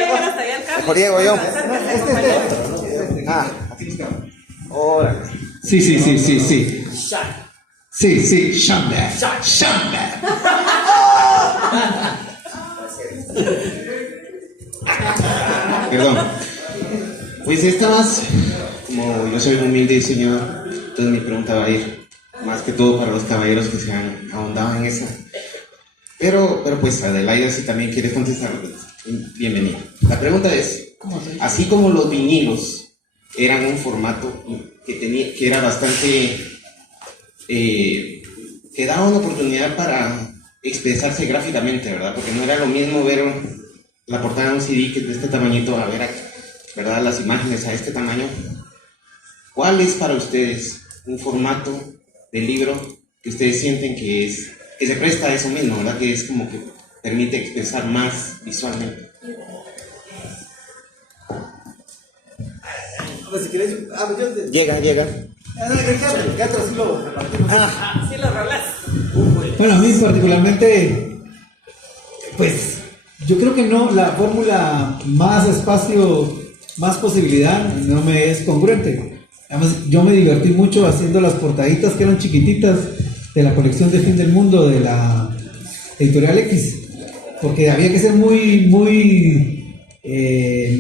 llegar hasta allá el cable. Mejor llego yo. Ahora. Sí. Sí, Shanda. Perdón. Pues esta más, como yo soy un humilde diseñador, entonces mi pregunta va a ir más que todo para los caballeros que se han ahondado en esa. Pero pues Adelaida, si también quieres contestar, bienvenida. La pregunta es, así como los vinilos eran un formato que era bastante... que daba una oportunidad para expresarse gráficamente, ¿verdad? Porque no era lo mismo ver la portada de un CD que es de este tamañito a ver, ¿verdad? Las imágenes a este tamaño. ¿Cuál es para ustedes un formato de libro que ustedes sienten que se presta a eso mismo, ¿verdad? Que es como que permite expresar más visualmente. Pues si quieres, Llega. quédate, así lo repartimos. Sí, lo rolas. Bueno, a mí particularmente, pues yo creo que no, la fórmula más espacio, más posibilidad, no me es congruente. Además, yo me divertí mucho haciendo las portaditas que eran chiquititas de la colección de Fin del Mundo de la Editorial X, porque había que ser muy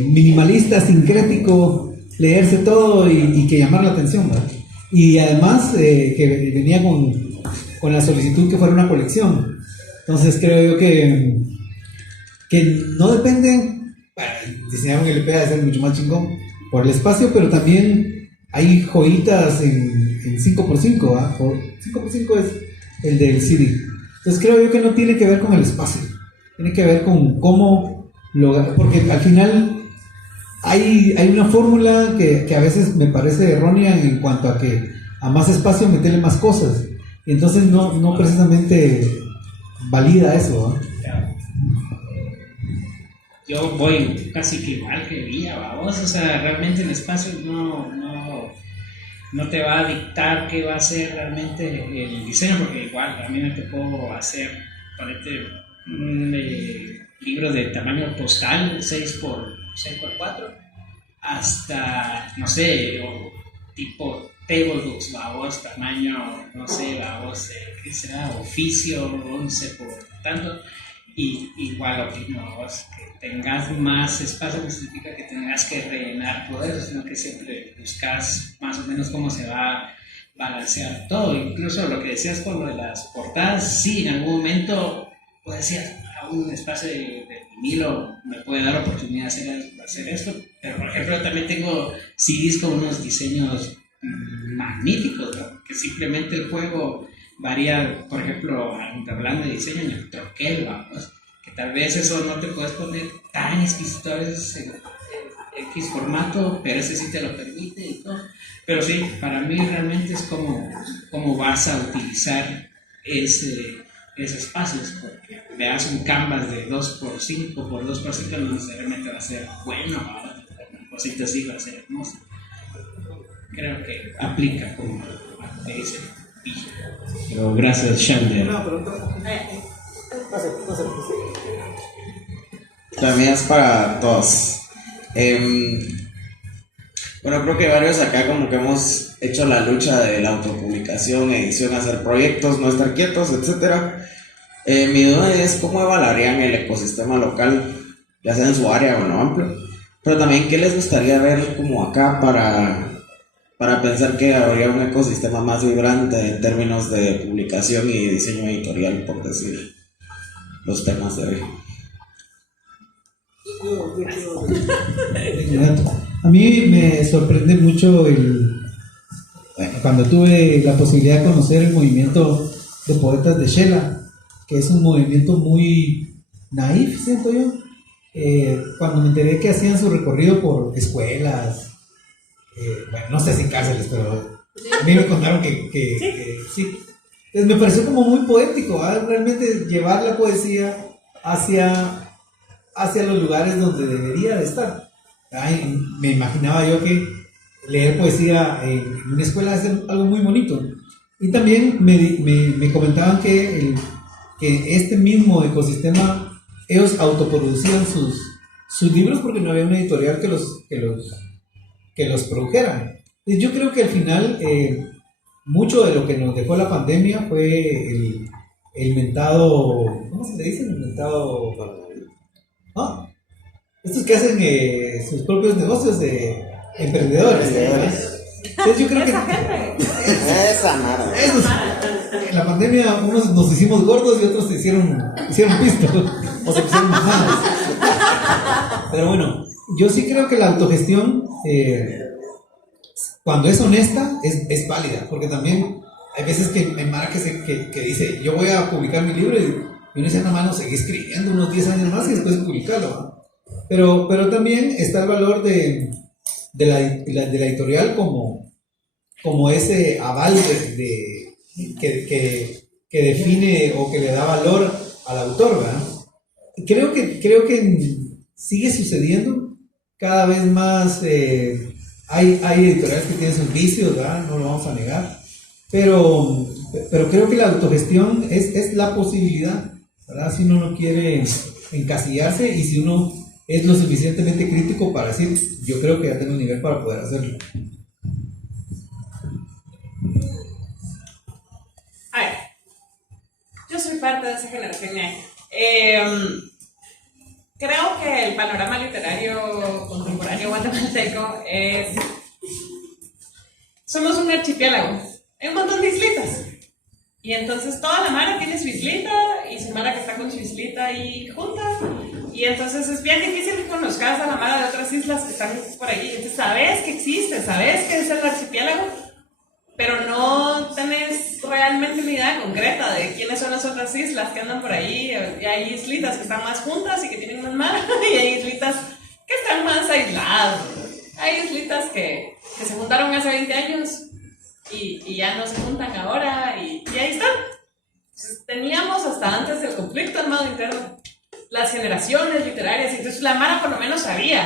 minimalista, sincrético, leerse todo y que llamar la atención, ¿verdad? Y además que venía con la solicitud que fuera una colección. Entonces creo yo que no dependen, bueno, diseñar un LP debe ser mucho más chingón por el espacio, pero también hay joyitas en 5x5, ¿verdad? 5x5 es el del CD. Entonces creo yo que no tiene que ver con el espacio, tiene que ver con cómo porque al final hay una fórmula que a veces me parece errónea en cuanto a que a más espacio meterle más cosas, y entonces no precisamente valida eso, ¿no? Yo voy casi que igual que Villa, vamos, o sea, realmente el espacio no te va a dictar qué va a ser realmente el diseño, porque igual a mí me tocó hacer libros de tamaño postal, 6x4, hasta, no sé, tipo table books, vamos, tamaño, no sé, vamos, ¿qué será? Oficio, 11 por tanto. Y igual opino, vos, que tengas más espacio no significa que tengas que rellenar todo eso, sino que siempre buscas más o menos cómo se va a balancear todo. Incluso lo que decías con lo de las portadas, sí, en algún momento pues decías, un espacio de vinilo me puede dar oportunidad de hacer esto, pero por ejemplo yo también tengo CDs con unos diseños magníficos, ¿no? Que simplemente el juego varía, por ejemplo, hablando de diseño en el troquel, vamos, que tal vez eso no te puedes poner tan exquisito a veces en X formato, pero ese sí te lo permite y todo. Pero sí, para mí realmente es como vas a utilizar ese espacios, porque veas un canvas de 2x5 por 2x5 no necesariamente va a ser bueno, una cosita así va a ser hermosa. Creo que aplica como a ese. Pero gracias, Shander. Una pregunta. Pase. También es para todos. Bueno, creo que varios acá como que hemos hecho la lucha de la autopublicación, edición, hacer proyectos, no estar quietos, etc. Mi duda es cómo evaluarían el ecosistema local, ya sea en su área o en lo amplio, pero también qué les gustaría ver como acá para pensar que habría un ecosistema más vibrante en términos de publicación y diseño editorial, por decir los temas de hoy. A mí me sorprende mucho cuando tuve la posibilidad de conocer el movimiento de poetas de Shela, que es un movimiento muy naif, siento yo. Cuando me enteré que hacían su recorrido por escuelas, bueno, no sé si cárceles, pero a mí me contaron que sí. Entonces me pareció como muy poético, ¿eh? Realmente llevar la poesía hacia los lugares donde debería de estar. Ay, me imaginaba yo que leer poesía en una escuela es algo muy bonito. Y también me comentaban que este mismo ecosistema, ellos autoproducían sus libros porque no había una editorial que los produjera. Y yo creo que al final mucho de lo que nos dejó la pandemia fue el mentado, ¿cómo se le dice? El mentado, ¿no? Estos que hacen sus propios negocios de emprendedores. Entonces yo creo que Esa nada. en la pandemia unos nos hicimos gordos y otros se hicieron pisto o se pusieron mamadas. Pero bueno, yo sí creo que la autogestión cuando es honesta es válida, porque también hay veces que hay Mara que dice yo voy a publicar mi libro y uno dice no mano, seguí escribiendo unos 10 años más y después publicarlo, ¿no? Pero también está el valor de la editorial como ese aval que define o que le da valor al autor, ¿verdad? Creo que sigue sucediendo cada vez más hay editoriales que tienen sus vicios, ¿verdad? No lo vamos a negar. Pero creo que la autogestión es la posibilidad, ¿verdad? Si uno no quiere encasillarse y si uno es lo suficientemente crítico para decir, yo creo que ya tengo un nivel para poder hacerlo. A ver, yo soy parte de esa generación. Creo que el panorama literario contemporáneo guatemalteco es... Somos un archipiélago, hay un montón de islitas. Y entonces toda la mara tiene su islita y su mara que está con su islita ahí junta. Y entonces es bien difícil que conozcas a la mara de otras islas que están por allí. Entonces sabes que existe, sabes que es el archipiélago, pero no tenés realmente una idea concreta de quiénes son las otras islas que andan por ahí. Y hay islitas que están más juntas y que tienen más mar, y hay islitas que están más aisladas. Hay islitas que se juntaron hace 20 años y ya no se juntan ahora, y ahí están. Entonces, teníamos hasta antes del conflicto armado interno las generaciones literarias, y entonces la Mara por lo menos sabía,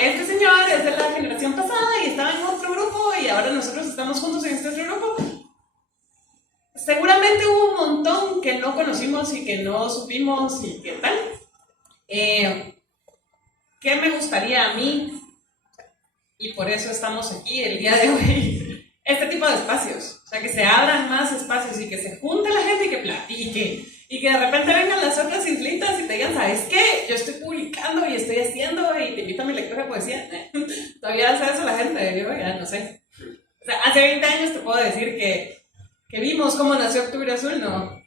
este señor es de la generación pasada y estaba en otro grupo y ahora nosotros estamos juntos en este otro grupo. Seguramente hubo un montón que no conocimos y que no supimos y qué tal. ¿Qué me gustaría a mí? Y por eso estamos aquí el día de hoy. Este tipo de espacios, o sea, que se abran más espacios y que se junte la gente y que platique, y que de repente vengan las otras islitas y te digan, ¿sabes qué? Yo estoy publicando y estoy haciendo y te invito a mi lectura de poesía. Todavía hace eso la gente, yo ya no sé. O sea, hace 20 años te puedo decir que vimos cómo nació Octubre Azul, ¿no?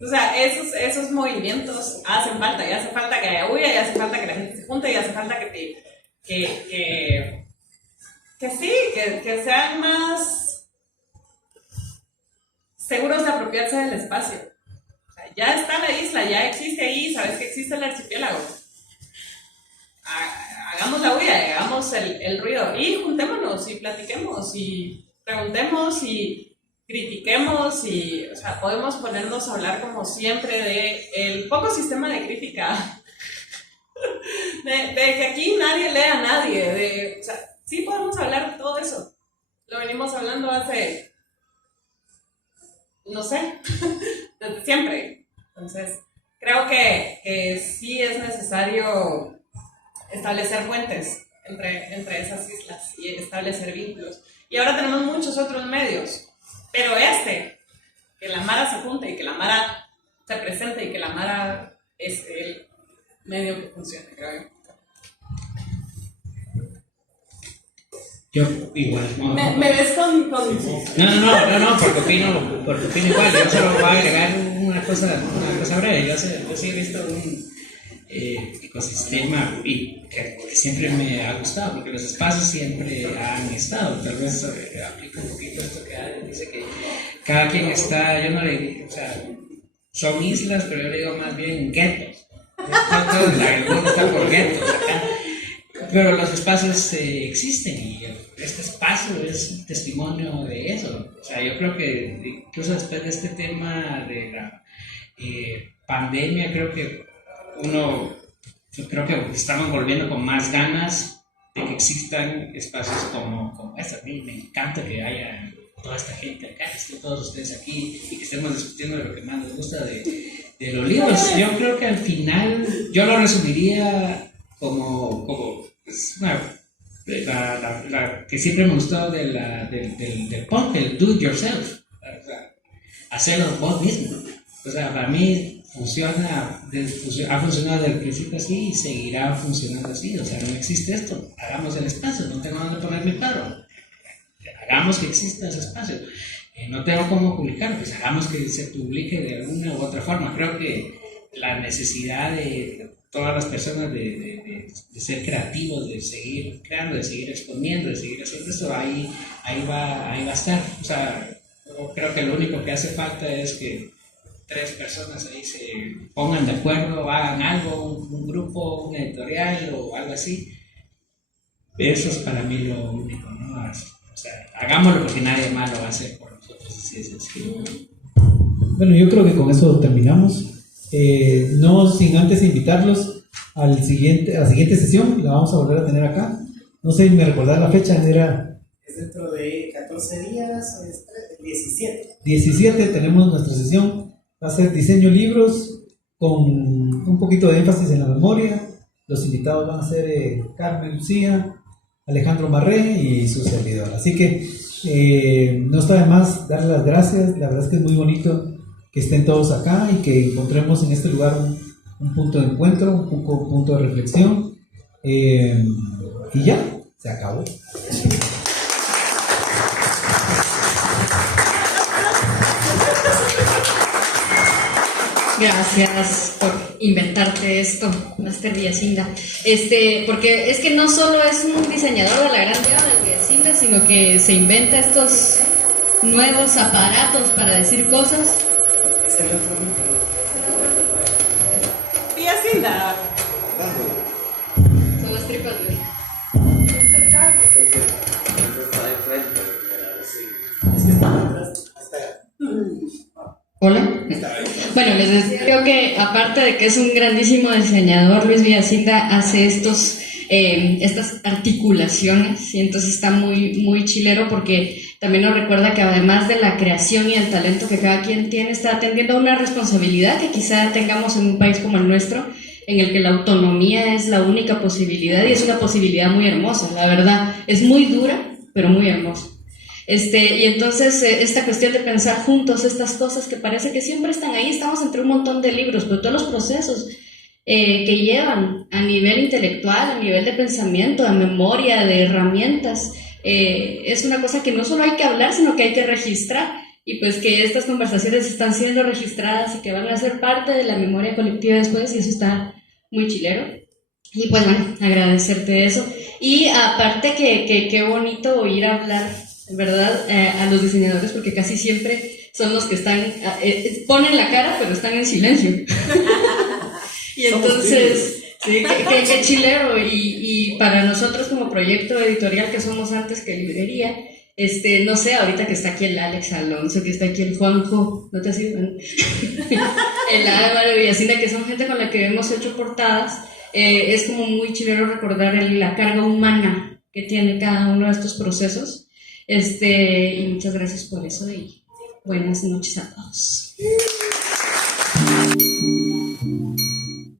O sea, esos movimientos hacen falta, y hace falta que haya bulla, y hace falta que la gente se junte, y hace falta que sean más seguros de apropiarse del espacio. O sea, ya está la isla, ya existe ahí, sabes que existe el archipiélago. Hagamos la bulla, hagamos el ruido, y juntémonos, y platiquemos, y preguntemos, y critiquemos, y, o sea, podemos ponernos a hablar como siempre de el poco sistema de crítica, de que aquí nadie lee a nadie, o sea, sí podemos hablar de todo eso. Lo venimos hablando hace, no sé, desde siempre. Entonces, creo que sí es necesario establecer puentes entre esas islas y establecer vínculos. Y ahora tenemos muchos otros medios. Pero que la Mara se junte y que la Mara se presente y que la Mara es el medio que funcione, creo yo. Igual. No. ¿Me ves con...? No, porque opino igual. Yo solo voy a agregar una cosa breve. Yo sí he visto un ecosistema y que siempre me ha gustado, porque los espacios siempre han estado. Tal vez aplico un poquito esto que Adam dice, que cada quien está, yo no le digo, o sea, son islas, pero yo le digo más bien guetos. Algunos están por guetos acá. Pero los espacios existen, y este espacio es un testimonio de eso. O sea, yo creo que incluso después de este tema de la pandemia, creo que estamos volviendo con más ganas de que existan espacios como este. A mí me encanta que haya toda esta gente acá, que estén todos ustedes aquí y que estemos discutiendo de lo que más nos gusta de los libros. Yo creo que al final, yo lo resumiría como la que siempre me gustó del punk, el do it yourself, o sea, hacerlo vos mismo. O sea, para mí ha funcionado desde el principio así y seguirá funcionando así. O sea, no existe esto, hagamos el espacio, no tengo dónde poner mi carro, hagamos que exista ese espacio. No tengo cómo publicarlo, pues hagamos que se publique de alguna u otra forma. Creo que la necesidad de todas las personas de ser creativos, de seguir creando, de seguir exponiendo, de seguir haciendo esto, ahí va a estar. O sea, creo que lo único que hace falta es que 3 personas ahí se pongan de acuerdo, hagan algo, un grupo, un editorial o algo así. Eso es para mí lo único, ¿no? O sea, hagámoslo porque nadie más lo va a hacer por nosotros, así es sencillo. Bueno, yo creo que con eso terminamos. No sin antes invitarlos a la siguiente sesión, la vamos a volver a tener acá. No sé, me recordar la fecha, era... Es dentro de 14 días, 17. 17 tenemos nuestra sesión, va a ser diseño libros con un poquito de énfasis en la memoria. Los invitados van a ser Carmen Lucía, Alejandro Marré y su servidor. Así que no está de más dar las gracias. La verdad es que es muy bonito que estén todos acá y que encontremos en este lugar un punto de encuentro, un punto de reflexión. Y ya, se acabó. Gracias por inventarte esto, Master Villacinda. Porque es que no solo es un diseñador de la gran llave del Villacinda, sino que se inventa estos nuevos aparatos para decir cosas. Es el otro libro. Villacinda. Son las tripas, güey. Hola. Bueno, creo que aparte de que es un grandísimo diseñador, Luis Villacinda hace estas articulaciones y entonces está muy, muy chilero porque también nos recuerda que además de la creación y el talento que cada quien tiene, está atendiendo a una responsabilidad que quizá tengamos en un país como el nuestro, en el que la autonomía es la única posibilidad y es una posibilidad muy hermosa, la verdad, es muy dura, pero muy hermosa. Y entonces esta cuestión de pensar juntos estas cosas que parece que siempre están ahí, estamos entre un montón de libros, pero todos los procesos que llevan a nivel intelectual, a nivel de pensamiento, de memoria, de herramientas, es una cosa que no solo hay que hablar, sino que hay que registrar, y pues que estas conversaciones están siendo registradas y que van a ser parte de la memoria colectiva después, y eso está muy chilero. Y pues bueno, agradecerte eso. Y aparte que qué bonito oír hablar, ¿verdad? A los diseñadores, porque casi siempre son los que están, ponen la cara, pero están en silencio. Y entonces, sí, qué chilero. Y para nosotros como proyecto editorial que somos antes que librería, no sé, ahorita que está aquí el Alex Alonso, que está aquí el Juanjo, ¿no te has ido? El Álvaro Villacinda, que son gente con la que hemos hecho portadas, es como muy chilero recordar la carga humana que tiene cada uno de estos procesos. Y muchas gracias por eso y buenas noches a todos.